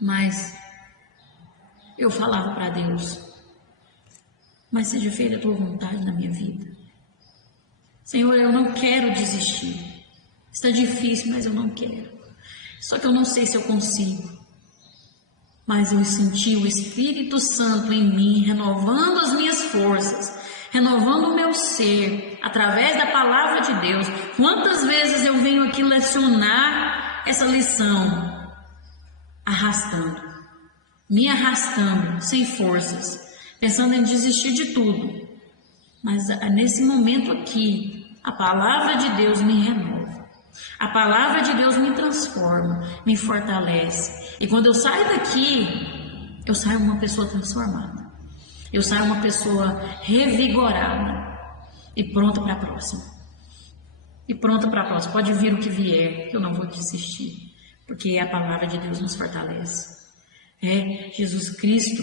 mas eu falava para Deus, mas seja feita a tua vontade na minha vida. Senhor, eu não quero desistir, está difícil, mas eu não quero, só que eu não sei se eu consigo, mas eu senti o Espírito Santo em mim, renovando as minhas forças, renovando o meu ser, através da palavra de Deus. Quantas vezes eu venho aqui lecionar essa lição, me arrastando, sem forças, pensando em desistir de tudo. Mas nesse momento aqui, a palavra de Deus me renova. A palavra de Deus me transforma, me fortalece. E quando eu saio daqui, eu saio uma pessoa transformada. Eu saio uma pessoa revigorada e pronta para a próxima. Pode vir o que vier, eu não vou desistir, porque a palavra de Deus nos fortalece. Jesus Cristo,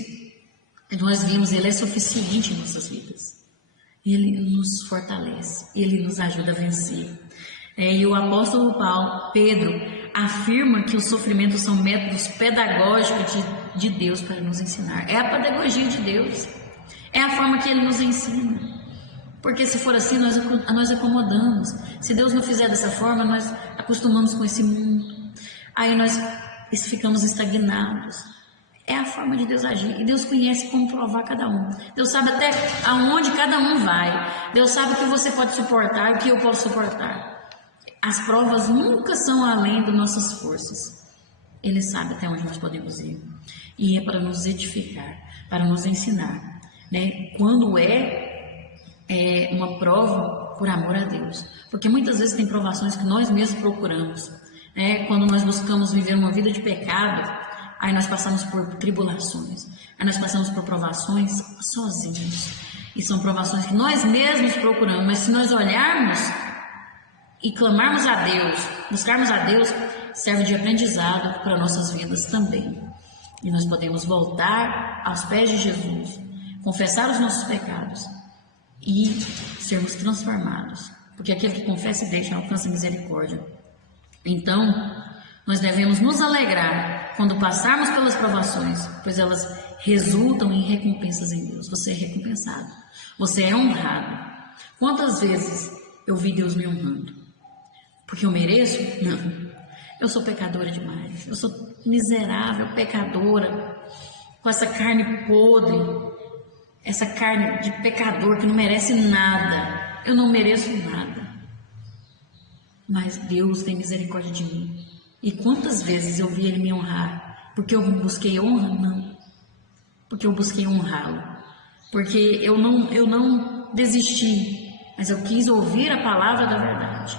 nós vimos, Ele é suficiente em nossas vidas. Ele nos fortalece, Ele nos ajuda a vencer. E o apóstolo Pedro afirma que os sofrimentos são métodos pedagógicos de Deus para nos ensinar. É a pedagogia de Deus, é a forma que Ele nos ensina. Porque se for assim, nós acomodamos. Se Deus não fizer dessa forma, nós acostumamos com esse mundo. Aí nós ficamos estagnados. É a forma de Deus agir. E Deus conhece como provar cada um. Deus sabe até aonde cada um vai. Deus sabe o que você pode suportar e o que eu posso suportar. As provas nunca são além das nossas forças. Ele sabe até onde nós podemos ir. E é para nos edificar, para nos ensinar, né? Quando é uma prova por amor a Deus. Porque muitas vezes tem provações que nós mesmos procuramos. Quando nós buscamos viver uma vida de pecado, aí nós passamos por tribulações. Aí nós passamos por provações sozinhos. E são provações que nós mesmos procuramos. Mas se nós olharmos e clamarmos a Deus, buscarmos a Deus, serve de aprendizado para nossas vidas também. E nós podemos voltar aos pés de Jesus, confessar os nossos pecados e sermos transformados. Porque aquele que confessa e deixa alcança misericórdia. Então, nós devemos nos alegrar quando passarmos pelas provações, pois elas resultam em recompensas em Deus. Você é recompensado, você é honrado. Quantas vezes eu vi Deus me honrando? Porque eu mereço? Não. Eu sou pecadora demais, eu sou miserável, pecadora, com essa carne podre, essa carne de pecador que não merece nada. Eu não mereço nada. Mas Deus tem misericórdia de mim. E quantas vezes eu vi Ele me honrar? Porque eu busquei honra? Não. Porque eu busquei honrá-lo. Porque eu não desisti, mas eu quis ouvir a palavra da verdade.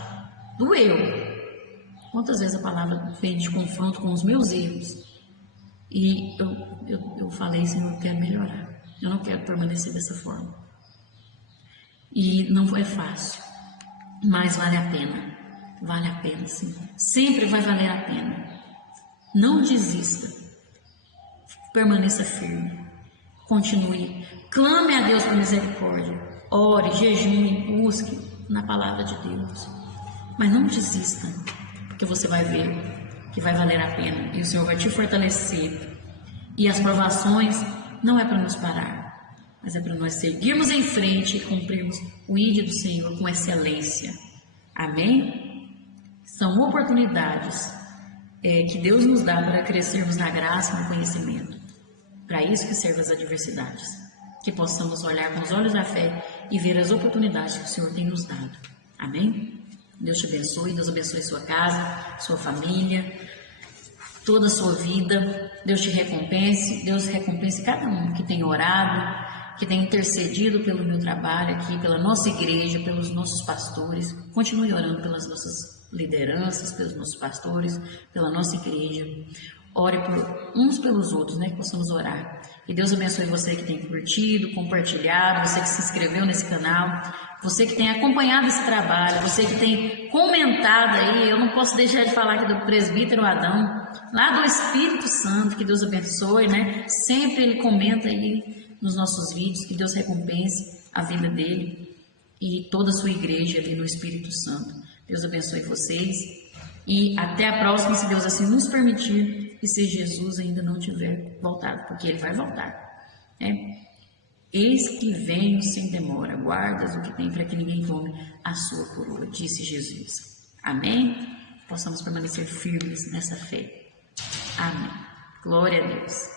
Doeu. Quantas vezes a palavra veio de confronto com os meus erros? E eu falei, Senhor, eu quero melhorar. Eu não quero permanecer dessa forma. E não foi fácil, mas vale a pena. Vale a pena, sim. Sempre vai valer a pena. Não desista. Permaneça firme. Continue. Clame a Deus por misericórdia. Ore, jejue, busque na palavra de Deus. Mas não desista, porque você vai ver que vai valer a pena. E o Senhor vai te fortalecer. E as provações não é para nos parar, mas é para nós seguirmos em frente e cumprirmos o ID do Senhor com excelência. Amém? São oportunidades que Deus nos dá para crescermos na graça e no conhecimento. Para isso que servem as adversidades. Que possamos olhar com os olhos da fé e ver as oportunidades que o Senhor tem nos dado. Amém? Deus te abençoe, Deus abençoe sua casa, sua família, toda a sua vida. Deus te recompense, Deus recompense cada um que tem orado, que tem intercedido pelo meu trabalho aqui, pela nossa igreja, pelos nossos pastores. Continue orando pelas nossas lideranças, pelos nossos pastores, pela nossa igreja. Ore uns pelos outros, né? Que possamos orar. E Deus abençoe você que tem curtido, compartilhado, você que se inscreveu nesse canal, você que tem acompanhado esse trabalho, você que tem comentado aí. Eu não posso deixar de falar aqui do presbítero Adão, lá do Espírito Santo, que Deus abençoe, né? Sempre ele comenta aí nos nossos vídeos, que Deus recompense a vida dele e toda a sua igreja ali no Espírito Santo. Deus abençoe vocês e até a próxima, se Deus assim nos permitir e se Jesus ainda não tiver voltado, porque ele vai voltar, né? Eis que venho sem demora, guardas o que tem para que ninguém tome a sua coroa, disse Jesus. Amém? Possamos permanecer firmes nessa fé. Amém. Glória a Deus.